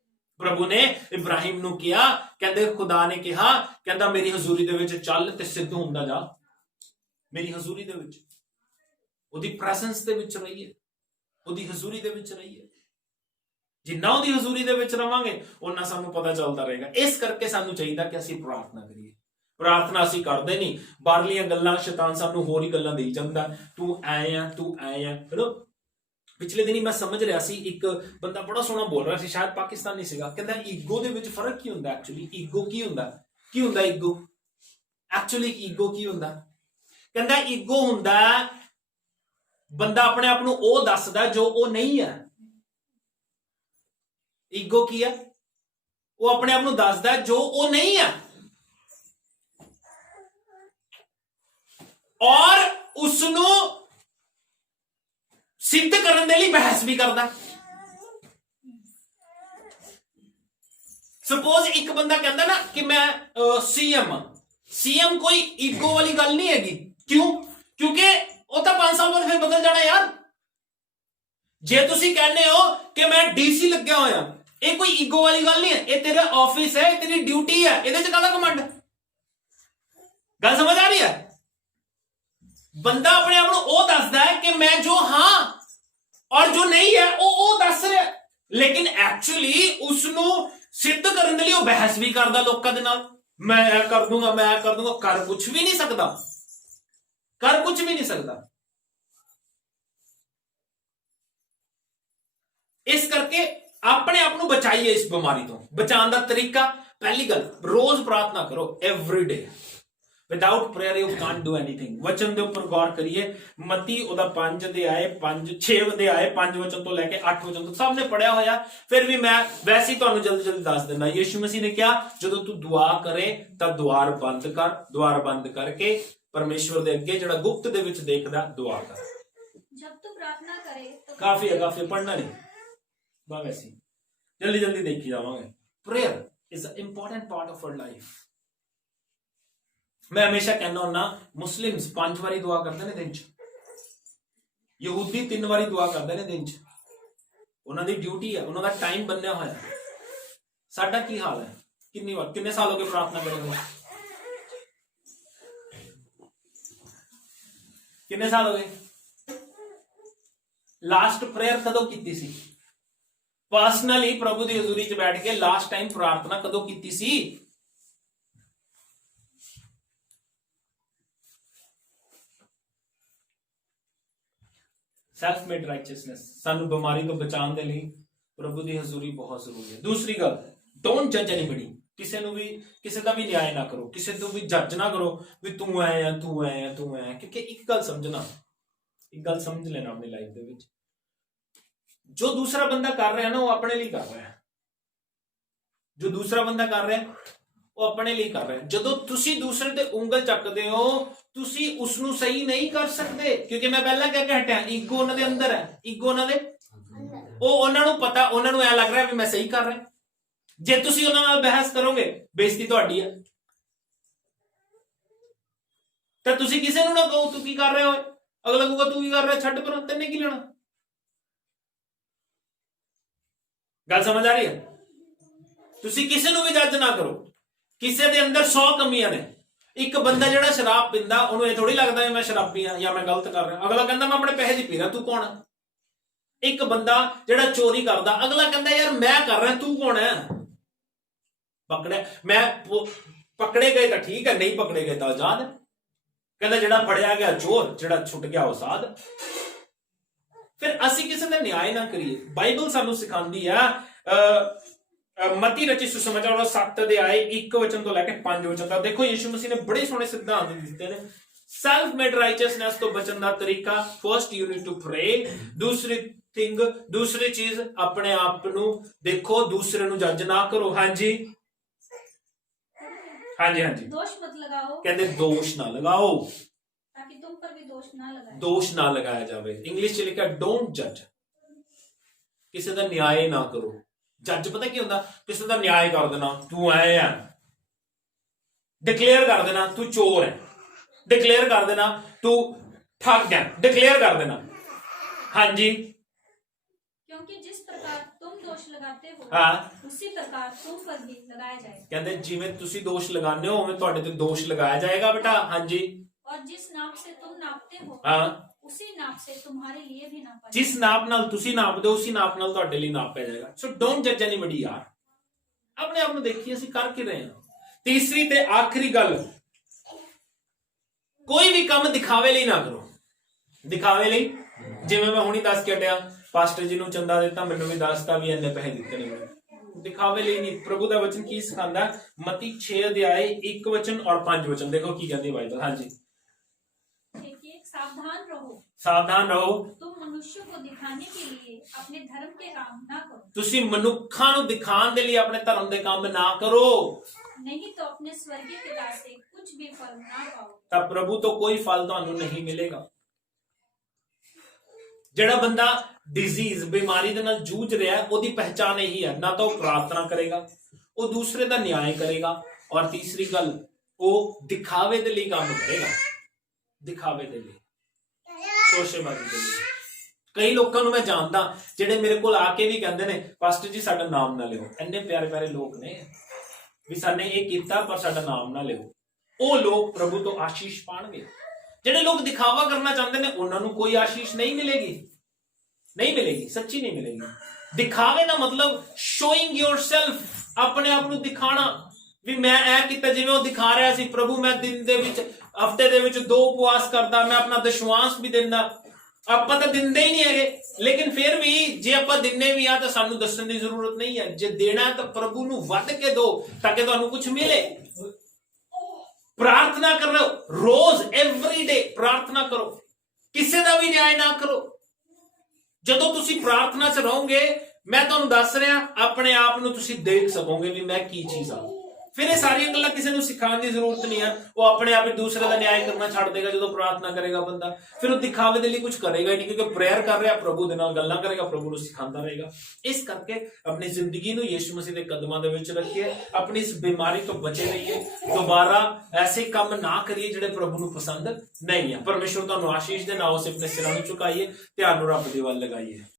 ਪ੍ਰਭੂ ਨੇ ਇਬਰਾਹਿਮ ਨੂੰ ਕਿਹਾ, ਕਹਿੰਦੇ ਖੁਦਾ ਨੇ ਕਿਹਾ, ਕਹਿੰਦਾ ਮੇਰੀ ਹਜ਼ੂਰੀ ਦੇ ਵਿੱਚ ਚੱਲ ਤੇ ਸਿੱਧ ਹੁੰਦਾ ਜਾ। ਮੇਰੀ ਹਜ਼ੂਰੀ ਦੇ ਵਿੱਚ, ਉਹਦੀ ਪ੍ਰੈਜ਼ੈਂਸ ਦੇ ਵਿੱਚ ਰਹੀਏ, ਉਹਦੀ ਹਜ਼ੂਰੀ ਦੇ ਵਿੱਚ ਰਹੀਏ। ਜਿੰਨਾ ਉਹਦੀ ਹਜ਼ੂਰੀ ਦੇ ਵਿੱਚ ਰਵਾਂਗੇ ਉਹਨਾਂ ਸਾਨੂੰ ਪਤਾ ਚੱਲਦਾ ਰਹੇਗਾ। ਇਸ ਕਰਕੇ ਸਾਨੂੰ ਚਾਹੀਦਾ ਕਿ ਅਸੀਂ ਪ੍ਰਾਰਥਨਾ ਕਰੀਏ। ਪ੍ਰਾਰਥਨਾ ਅਸੀਂ ਕਰਦੇ ਨਹੀਂ, ਬਾਹਰਲੀਆਂ ਗੱਲਾਂ ਸ਼ੈਤਾਨ ਸਾਨੂੰ ਹੋਰ ਹੀ ਗੱਲਾਂ ਦੇਈ ਜਾਂਦਾ, ਤੂੰ ਐ ਆ, ਤੂੰ ਐ ਆ। ਪਿਛਲੇ ਦਿਨੀ ਮੈਂ ਸਮਝ ਰਿਹਾ ਸੀ, ਇੱਕ ਬੰਦਾ ਬੜਾ ਸੋਹਣਾ ਬੋਲ ਰਿਹਾ ਸੀ, ਸ਼ਾਇਦ ਪਾਕਿਸਤਾਨੀ ਸੀਗਾ। ਕਹਿੰਦਾ ਈਗੋ ਦੇ ਵਿੱਚ ਫਰਕ ਕੀ ਹੁੰਦਾ? ਐਕਚੁਅਲੀ ਈਗੋ ਕੀ ਹੁੰਦਾ? ਕੀ ਹੁੰਦਾ ਈਗੋ? ਐਕਚੁਅਲੀ ਈਗੋ ਕੀ ਹੁੰਦਾ? ਕਹਿੰਦਾ ਈਗੋ ਹੁੰਦਾ ਬੰਦਾ ਆਪਣੇ ਆਪ ਨੂੰ ਉਹ ਦੱਸਦਾ ਜੋ ਉਹ ਨਹੀਂ ਹੈ। ਈਗੋ ਕੀ ਹੈ? ਉਹ ਆਪਣੇ ਆਪ ਨੂੰ ਦੱਸਦਾ ਜੋ ਉਹ ਨਹੀਂ ਹੈ ਔਰ ਉਸ ਨੂੰ ਸਿੱਧ ਕਰਨ ਦੇ ਲਈ ਬਹਿਸ ਵੀ ਕਰਦਾ। ਸਪੋਜ਼ ਇੱਕ ਬੰਦਾ ਕਹਿੰਦਾ ਨਾ ਕਿ ਮੈਂ ਸੀਐਮ ਕੋਈ ਈਗੋ ਵਾਲੀ ਗੱਲ ਨਹੀਂ ਹੈਗੀ। ਕਿਉਂ? ਕਿਉਂਕਿ ਉਹ ਤਾਂ 5 ਸਾਲ ਬਾਅਦ ਫਿਰ ਬਦਲ ਜਾਣਾ ਯਾਰ। ਜੇ ਤੁਸੀਂ ਕਹਿੰਦੇ ਹੋ ਕਿ ਮੈਂ ਡੀਸੀ ਲੱਗਿਆ ਹੋਇਆ, ਇਹ ਕੋਈ ਈਗੋ ਵਾਲੀ ਗੱਲ ਨਹੀਂ ਹੈ, ਇਹ ਤੇਰਾ ਆਫਿਸ ਹੈ, ਤੇਰੀ ਡਿਊਟੀ ਹੈ, ਇਹਦੇ ਚ ਕਾਹਦਾ ਘਮੰਡ? ਗੱਲ ਸਮਝ ਆ ਰਹੀ ਹੈ? ਬੰਦਾ ਆਪਣੇ ਆਪ ਨੂੰ ਉਹ ਦੱਸਦਾ ਹੈ ਕਿ ਮੈਂ ਜੋ ਹਾਂ ਔਰ ਜੋ ਨਹੀਂ ਹੈ ਉਹ ਦੱਸ ਰਿਹਾ, ਲੇਕਿਨ ਐਕਚੁਅਲੀ ਉਸ ਨੂੰ ਸਿੱਧ ਕਰਨ ਦੇ ਲਈ ਉਹ ਬਹਿਸ ਵੀ ਕਰਦਾ ਲੋਕਾਂ ਦੇ ਨਾਲ। ਮੈਂ ਇਹ ਕਰ ਦੂੰਗਾ, ਮੈਂ ਇਹ ਕਰ ਦੂੰਗਾ। ਕਰ ਕੁਝ ਵੀ ਨਹੀਂ ਸਕਦਾ, ਕਰ ਕੁਝ ਵੀ ਨਹੀਂ ਸਕਦਾ। ਇਸ ਕਰਕੇ ਆਪਣੇ ਆਪ ਨੂੰ ਬਚਾਈਏ ਇਸ ਬਿਮਾਰੀ ਤੋਂ। ਬਚਾਉਣ ਦਾ ਤਰੀਕਾ, ਪਹਿਲੀ ਗੱਲ, ਰੋਜ਼ ਪ੍ਰਾਰਥਨਾ ਕਰੋ। Every day Without prayer you can't do anything. वचन ਦੇ ਉੱਪਰ ਗੌਰ ਕਰੀਏ, ਮਤੀ ਉਹਦਾ 5 ਦੇ ਆਏ 6 ਦੇ ਆਏ 5 ਵਚਨ ਤੋਂ ਲੈ ਕੇ 8 ਵਚਨ ਤੱਕ ਸਭ ਨੇ ਪੜਿਆ ਹੋਇਆ। ਫਿਰ ਵੀ ਮੈਂ ਵੈਸੇ ਹੀ ਤੁਹਾਨੂੰ ਜਲਦੀ ਜਲਦੀ ਦੱਸ ਦਿੰਦਾ। ਯਿਸੂ ਮਸੀਹ ਨੇ ਕਿਹਾ ਜਦੋਂ ਤੂੰ ਦੁਆ ਕਰੇ ਤਾਂ ਦੁਆਰ ਬੰਦ ਕਰ, ਦੁਆਰ ਬੰਦ ਕਰਕੇ ਪਰਮੇਸ਼ਵਰ ਦੇ ਅੱਗੇ ਜਿਹੜਾ ਗੁਪਤ ਦੇ ਵਿੱਚ ਦੇਖਦਾ ਦੁਆ ਕਰ। जब तू प्रार्थना करे तो ਕਾਫੀ ਹੈ, ਕਾਫੀ ਪੜਨਾ ਨਹੀਂ ਬਾ ਵੈਸੇ ਜਲਦੀ ਜਲਦੀ ਦੇਖੀ ਜਾਵਾਂਗੇ। Prayer is a important part of our life. मैं हमेशा कहना हुन्ना मुस्लिम्स 5 वारी दुआ करते ने दिन च, यहूदी 3 वारी दुआ करते ने दिन च, उन्हां दी ड्यूटी है, उन्हां दा टाइम बनया होया। साडा की हाल है? कितनी बार, कितने साल हो गए प्रार्थना करे हुए? कितने साल हो गए? लास्ट प्रेयर कदों कीती सी? पर्सनली प्रभु दी हजूरी च बैठ के लास्ट टाइम प्रार्थना कदों कीती सी? ਸੈਲਫ ਮੇਡ ਰਾਈਚਸਨੈਸ, ਸਾਨੂੰ ਬਿਮਾਰੀ ਤੋਂ ਬਚਾਉਣ ਦੇ ਲਈ ਪ੍ਰਭੂ ਦੀ ਹਜ਼ੂਰੀ ਬਹੁਤ ਜ਼ਰੂਰੀ ਹੈ। ਦੂਸਰੀ ਗੱਲ, ਡੋਂਟ ਜੱਜ ਐਨੀਬਡੀ। ਕਿਸੇ ਨੂੰ ਵੀ, ਕਿਸੇ ਦਾ ਵੀ ਨਿਆਂ ਨਾ ਕਰੋ, ਕਿਸੇ ਤੋਂ ਵੀ ਜੱਜ ਨਾ ਕਰੋ ਵੀ ਤੂੰ ਐ ਆ, ਤੂੰ ਐ ਆ, ਤੂੰ ਐ। ਕਿਉਂਕਿ ਇੱਕ ਗੱਲ ਸਮਝਣਾ, ਇੱਕ ਗੱਲ ਸਮਝ ਲੈਣਾ ਆਪਣੀ ਲਾਈਫ ਦੇ ਵਿੱਚ, ਜੋ ਦੂਸਰਾ ਬੰਦਾ ਕਰ ਰਿਹਾ ਨਾ ਉਹ ਆਪਣੇ ਲਈ ਕਰ ਰਿਹਾ। ਜੋ ਦੂਸਰਾ ਬੰਦਾ ਕਰ ਰਿਹਾ ਉਹ ਆਪਣੇ ਲਈ ਕਰ ਰਿਹਾ। ਜਦੋਂ ਤੁਸੀਂ ਦੂਸਰੇ ਤੇ ਉਂਗਲ ਚੱਕਦੇ ਹੋ ਤੁਸੀਂ ਉਸ ਨੂੰ ਸਹੀ ਨਹੀਂ ਕਰ ਸਕਦੇ, ਕਿਉਂਕਿ ਮੈਂ ਪਹਿਲਾਂ ਕਹਿ ਕੇ ਹਟਿਆ ਈਗੋ ਉਹਨਾਂ ਦੇ ਅੰਦਰ ਹੈ। ਈਗੋ ਉਹਨਾਂ ਦੇ, ਉਹ ਉਹਨਾਂ ਨੂੰ ਪਤਾ, ਉਹਨਾਂ ਨੂੰ ਐ ਲੱਗ ਰਿਹਾ ਵੀ ਮੈਂ ਸਹੀ ਕਰ ਰਿਹਾ। ਜੇ ਤੁਸੀਂ ਉਹਨਾਂ ਨਾਲ ਬਹਿਸ ਕਰੋਗੇ ਬੇਇੱਜ਼ਤੀ ਤੁਹਾਡੀ ਹੈ। ਤਾਂ ਤੁਸੀਂ ਕਿਸੇ ਨੂੰ ਨਾ ਕਹੋ ਤੂੰ ਕੀ ਕਰ ਰਿਹਾ ਓਏ, ਅਗਲਾ ਕਹੂਗਾ ਤੂੰ ਕੀ ਕਰ ਰਿਹਾ, ਛੱਡ ਪਰ ਤੈਨੇ ਕੀ ਲੈਣਾ। ਗੱਲ ਸਮਝ ਆ ਰਹੀ ਹੈ? ਤੁਸੀਂ ਕਿਸੇ ਨੂੰ ਵੀ ਜੱਜ ਨਾ ਕਰੋ। ਕਿਸੇ ਦੇ ਅੰਦਰ 100 ਕਮੀਆਂ ਨੇ। ਇੱਕ ਬੰਦਾ ਜਿਹੜਾ ਸ਼ਰਾਬ ਪੀਂਦਾ ਉਹਨੂੰ ਇਹ ਥੋੜੀ ਲੱਗਦਾ ਮੈਂ ਸ਼ਰਾਬੀ ਆ ਜਾਂ ਮੈਂ ਗਲਤ ਕਰ ਰਿਹਾ, ਅਗਲਾ ਕਹਿੰਦਾ ਮੈਂ ਆਪਣੇ ਪੈਸੇ ਦੀ ਪੀ ਰਿਹਾ, ਤੂੰ ਕੌਣ ਹੈ? ਇੱਕ ਬੰਦਾ ਜਿਹੜਾ ਚੋਰੀ ਕਰਦਾ ਅਗਲਾ ਕਹਿੰਦਾ ਯਾਰ ਮੈਂ ਕਰ ਰਿਹਾ, ਤੂੰ ਕੌਣ ਹੈ? ਪਕੜੇ ਗਏ ਤਾਂ ਠੀਕ ਹੈ, ਨਹੀਂ ਪਕੜੇ ਗਏ ਤਾਂ ਆਜ਼ਾਦ ਹੈ। ਕਹਿੰਦਾ ਜਿਹੜਾ ਫੜਿਆ ਗਿਆ ਚੋਰ, ਜਿਹੜਾ ਛੁੱਟ ਗਿਆ ਉਹ ਸਾਧ। ਫਿਰ ਅਸੀਂ ਕਿਸੇ ਦਾ ਨਿਆਂ ਨਾ ਕਰੀਏ। ਬਾਈਬਲ ਸਾਨੂੰ ਸਿਖਾਉਂਦੀ ਆ, ਮਤੀ ਰਚੀ ਸੁਸਮਾਚਾਰ 7 ਦੇ ਆਏ 1 ਵਚਨ ਤੋਂ ਲੈ ਕੇ 5 ਵਚਨ ਤੱਕ ਦੇਖੋ ਯਿਸੂ ਮਸੀਹ ਨੇ ਬੜੇ ਸੋਹਣੇ ਸਿਧਾਂਤ ਦਿੱਤੇ ਨੇ। ਸੈਲਫ ਮੇਡ ਰਾਈਚਸਨੈਸ ਤੋਂ ਬਚਣ ਦਾ ਤਰੀਕਾ, ਫਰਸਟ ਯੂ ਨੀਡ ਟੂ ਪ੍ਰੇ। ਦੂਸਰੀ ਚੀਜ਼ ਆਪਣੇ ਆਪ ਨੂੰ ਦੇਖੋ, ਦੂਸਰੇ ਨੂੰ ਜੱਜ ਨਾ ਕਰੋ। ਹਾਂਜੀ ਹਾਂਜੀ ਹਾਂਜੀ, दोष मत लगाओ, ਕਹਿੰਦੇ ਦੋਸ਼ ਨਾ ਲਗਾਓ ताकि तुम पर भी दोष ना लगाए। ਦੋਸ਼ ਨਾ ਲਗਾਇਆ ਜਾਵੇ। ਇੰਗਲਿਸ਼ ਚ ਲਿਖਿਆ ਡੋਂਟ ਜੱਜ। ਕਿਸੇ ਦਾ ਨਿਆਂ ਨਾ ਕਰੋ। ਜੱਜ ਪਤਾ ਕੀ ਹੁੰਦਾ? ਕਿਸੇ ਦਾ ਨਿਆਂ ਕਰ ਦੇਣਾ, ਤੂੰ ਐ ਆ, ਡਿਕਲੇਅਰ ਕਰ ਦੇਣਾ ਤੂੰ ਚੋਰ ਹੈ, ਡਿਕਲੇਅਰ ਕਰ ਦੇਣਾ ਤੂੰ ਠੱਗ ਹੈ, ਡਿਕਲੇਅਰ ਕਰ ਦੇਣਾ। ਹਾਂਜੀ, क्योंकि जिस प्रकार तुम दोष लगाते हो हाँ, उसी प्रकार तुम पर भी लगाया जाएगा। ਕਹਿੰਦੇ ਜਿਵੇਂ ਤੁਸੀਂ ਦੋਸ਼ ਲਗਾਉਂਦੇ ਹੋ ਉਵੇਂ ਤੁਹਾਡੇ ਤੇ ਦੋਸ਼ ਲਗਾਇਆ ਜਾਏਗਾ ਬੇਟਾ। ਹਾਂਜੀ, और जिस नाप से तुम नापते हो ਹਾਂ, उसी नाप से तुम्हारे लिए भी नापा जाएगा। ਜਿਸ ਨਾਪ ਨਾਲ ਤੁਸੀਂ ਨਾਪਦੇ ਹੋ ਉਸੇ ਨਾਪ ਨਾਲ ਤੁਹਾਡੇ ਲਈ ਨਾਪਿਆ ਜਾਏਗਾ। ਸੋ ਡੋਂਟ ਜੱਜ ਐਨੀਬਡੀ ਯਾਰ। ਆਪਣੇ ਆਪ ਨੂੰ ਦੇਖੀਏ ਅਸੀਂ ਕਰ ਕੀ ਰਹੇ ਹਾਂ। ਤੀਸਰੀ ਤੇ ਆਖਰੀ ਗੱਲ, ਕੋਈ ਵੀ ਕੰਮ ਦਿਖਾਵੇ ਲਈ ਨਾ ਕਰੋ। ਦਿਖਾਵੇ ਲਈ, ਜਿਵੇਂ ਮੈਂ ਹੁਣੀ ਦੱਸ ਕੇ ਹਟਿਆ, ਪਾਸਟਰ ਜੀ ਨੂੰ ਚੰਦਾ ਦਿੱਤਾ, ਮੈਨੂੰ ਵੀ ਦੱਸਤਾ ਵੀ ਇੰਨੇ ਪੈਸੇ ਦਿੱਤੇ ਨੇ ਮੈਨੂੰ। ਦਿਖਾਵੇ ਲਈ ਨਹੀਂ। ਪ੍ਰਭੂ ਦਾ ਵਚਨ ਕੀ ਸਿਖਾਉਂਦਾ? ਮਤੀ 6 ਅਧਿਆਏ 1 ਵਚਨ ਔਰ 5 ਵਚਨ ਦੇਖੋ ਕੀ ਕਹਿੰਦੀ ਬਾਈਬਲ। ਹਾਂਜੀ, सावधान रहो, ਸਾਵਧਾਨ ਰਹੋ। तुम मनुष्य को दिखाने के लिए अपने धर्म के काम ना करो। ਤੁਸੀਂ ਮਨੁੱਖਾਂ ਨੂੰ ਦਿਖਾਉਣ ਦੇ ਲਈ ਆਪਣੇ ਧਰਮ ਦੇ ਕੰਮ ਨਾ ਕਰੋ, नहीं तो अपने स्वर्गीय पिता से कुछ भी फल ना पाओ। ਤਾਂ ਪ੍ਰਭੂ ਤੋਂ ਕੋਈ ਫਲ ਤੁਹਾਨੂੰ ਨਹੀਂ ਮਿਲੇਗਾ। ਜਿਹੜਾ ਬੰਦਾ ਡਿਜ਼ੀਜ਼, ਬਿਮਾਰੀ ਦੇ ਨਾਲ ਜੂਝ ਰਿਹਾ ਹੈ, ਉਹਦੀ ਪਹਿਚਾਨ ਇਹੀ ਹੈ, ਨਾ ਤਾਂ ਉਹ ਪ੍ਰਾਰਥਨਾ ਕਰੇਗਾ, ਉਹ ਦੂਸਰੇ ਦਾ ਨਿਆਂ ਕਰੇਗਾ, ਔਰ ਤੀਸਰੀ ਗੱਲ ਉਹ ਦਿਖਾਵੇ ਦੇ ਲਈ ਕੰਮ ਕਰੇਗਾ। ਦਿਖਾਵੇ ਦੇ ਲਈ, ਸ਼ੋਸ਼ੇਬਾਜ਼ੀ ਦੇ ਲਈ। ਕਈ ਲੋਕਾਂ ਨੂੰ ਮੈਂ ਜਾਣਦਾ ਜਿਹੜੇ ਮੇਰੇ ਕੋਲ ਆ ਕੇ ਵੀ ਕਹਿੰਦੇ ਨੇ ਪਾਸਟਰ ਜੀ ਸਾਡਾ ਨਾਮ ਨਾ ਲਿਓ। ਇੰਨੇ ਪਿਆਰੇ ਪਿਆਰੇ ਲੋਕ ਨੇ ਵੀ ਸਾਨੇ ਇਹ ਕੀਤਾ ਪਰ ਸਾਡਾ ਨਾਮ ਨਾ ਲਿਓ। ਉਹ ਲੋਕ ਪ੍ਰਭੂ ਤੋਂ ਆਸ਼ੀਸ਼ ਪਾਣਗੇ। ਜਿਹੜੇ ਲੋਕ ਦਿਖਾਵਾ ਕਰਨਾ ਚਾਹੁੰਦੇ ਨੇ ਉਹਨਾਂ ਨੂੰ ਕੋਈ ਆਸ਼ੀਸ਼ ਨਹੀਂ ਮਿਲੇਗੀ, ਨਹੀਂ ਮਿਲੇਗੀ, ਸੱਚੀ ਨਹੀਂ ਮਿਲੇਗੀ। ਦਿਖਾਵੇ ਦਾ ਮਤਲਬ ਸ਼ੋਇੰਗ ਯੋਰਸੈਲਫ, ਆਪਣੇ ਆਪ ਨੂੰ ਦਿਖਾਣਾ ਵੀ ਮੈਂ ਇਹ ਕੀਤਾ। ਜਿਵੇਂ ਉਹ ਦਿਖਾ ਰਿਹਾ ਸੀ, ਪ੍ਰਭੂ ਮੈਂ ਦਿਨ ਦੇ ਵਿੱਚ, ਹਫਤੇ ਦੇ ਵਿੱਚ 2 ਉਪਵਾਸ ਕਰਦਾ, ਮੈਂ ਆਪਣਾ ਦਸ਼ਵਾਂਸ਼ ਵੀ ਦਿੰਦਾ। ਆਪਾਂ ਤਾਂ ਦਿੰਦੇ ਹੀ ਨਹੀਂ ਹੈਗੇ, ਲੇਕਿਨ ਫਿਰ ਵੀ ਜੇ ਆਪਾਂ ਦਿੰਨੇ ਵੀ ਆ ਤਾਂ ਸਾਨੂੰ ਦੱਸਣ ਦੀ ਜ਼ਰੂਰਤ ਨਹੀਂ ਹੈ। ਜੇ ਦੇਣਾ ਤਾਂ ਪ੍ਰਭੂ ਨੂੰ ਵੱਧ ਕੇ ਦਿਓ ਤਾਂ ਕਿ ਤੁਹਾਨੂੰ ਕੁਝ ਮਿਲੇ। ਪ੍ਰਾਰਥਨਾ प्रार्थना कर रहे हो रोज एवरी डे प्रार्थना करो, ਕਿਸੇ ਦਾ ਵੀ ਨਿਆਂ ਨਾ ਕਰੋ। ਜਦੋਂ ਤੁਸੀਂ ਪ੍ਰਾਰਥਨਾ 'ਚ ਰਹੋਗੇ ਮੈਂ ਤੁਹਾਨੂੰ ਦੱਸ ਰਿਹਾ ਆਪਣੇ ਆਪ ਨੂੰ ਤੁਸੀਂ ਦੇਖ ਸਕੋਗੇ ਵੀ ਮੈਂ ਕੀ ਚੀਜ਼ ਆ। ਫਿਰ ਇਹ ਸਾਰੀਆਂ ਗੱਲਾਂ ਕਿਸੇ ਨੂੰ ਸਿਖਾਉਣ ਦੀ ਜ਼ਰੂਰਤ ਨਹੀਂ ਹੈ, ਉਹ ਆਪਣੇ ਆਪ ਹੀ ਦੂਸਰੇ ਦਾ ਨਿਆਂ ਕਰਨਾ ਛੱਡ ਦੇਗਾ। ਜਦੋਂ ਪ੍ਰਾਰਥਨਾ ਕਰੇਗਾ ਬੰਦਾ ਫਿਰ ਉਹ ਦਿਖਾਵੇ ਦੇ ਲਈ ਕੁਝ ਕਰੇਗਾ ਹੀ ਨਹੀਂ, ਕਿਉਂਕਿ ਪ੍ਰੇਅਰ ਕਰ ਰਿਹਾ ਪ੍ਰਭੂ ਦੇ ਨਾਲ ਗੱਲਾਂ ਕਰੇਗਾ, ਪ੍ਰਭੂ ਨੂੰ ਸਿਖਾਉਂਦਾ ਰਹੇਗਾ। ਇਸ ਕਰਕੇ ਆਪਣੀ ਜ਼ਿੰਦਗੀ ਨੂੰ ਯਿਸੂ ਮਸੀਹ ਦੇ ਕਦਮਾਂ ਦੇ ਵਿੱਚ ਰੱਖੀਏ, ਆਪਣੀ ਇਸ ਬਿਮਾਰੀ ਤੋਂ ਬਚੇ ਰਹੀਏ, ਦੁਬਾਰਾ ਐਸੇ ਕੰਮ ਨਾ ਕਰੀਏ ਜਿਹੜੇ ਪ੍ਰਭੂ ਨੂੰ ਪਸੰਦ ਨਹੀਂ ਹੈ। ਪਰਮੇਸ਼ਵਰ ਤੁਹਾਨੂੰ ਆਸ਼ੀਸ਼ ਦੇ, ਨਾ ਉਸੇ ਆਪਣੇ ਸਿਰਾਂ ਨੂੰ ਝੁਕਾਈਏ, ਧਿਆਨ ਨੂੰ ਰੱਬ ਦੇ ਵੱਲ ਲਗਾਈਏ।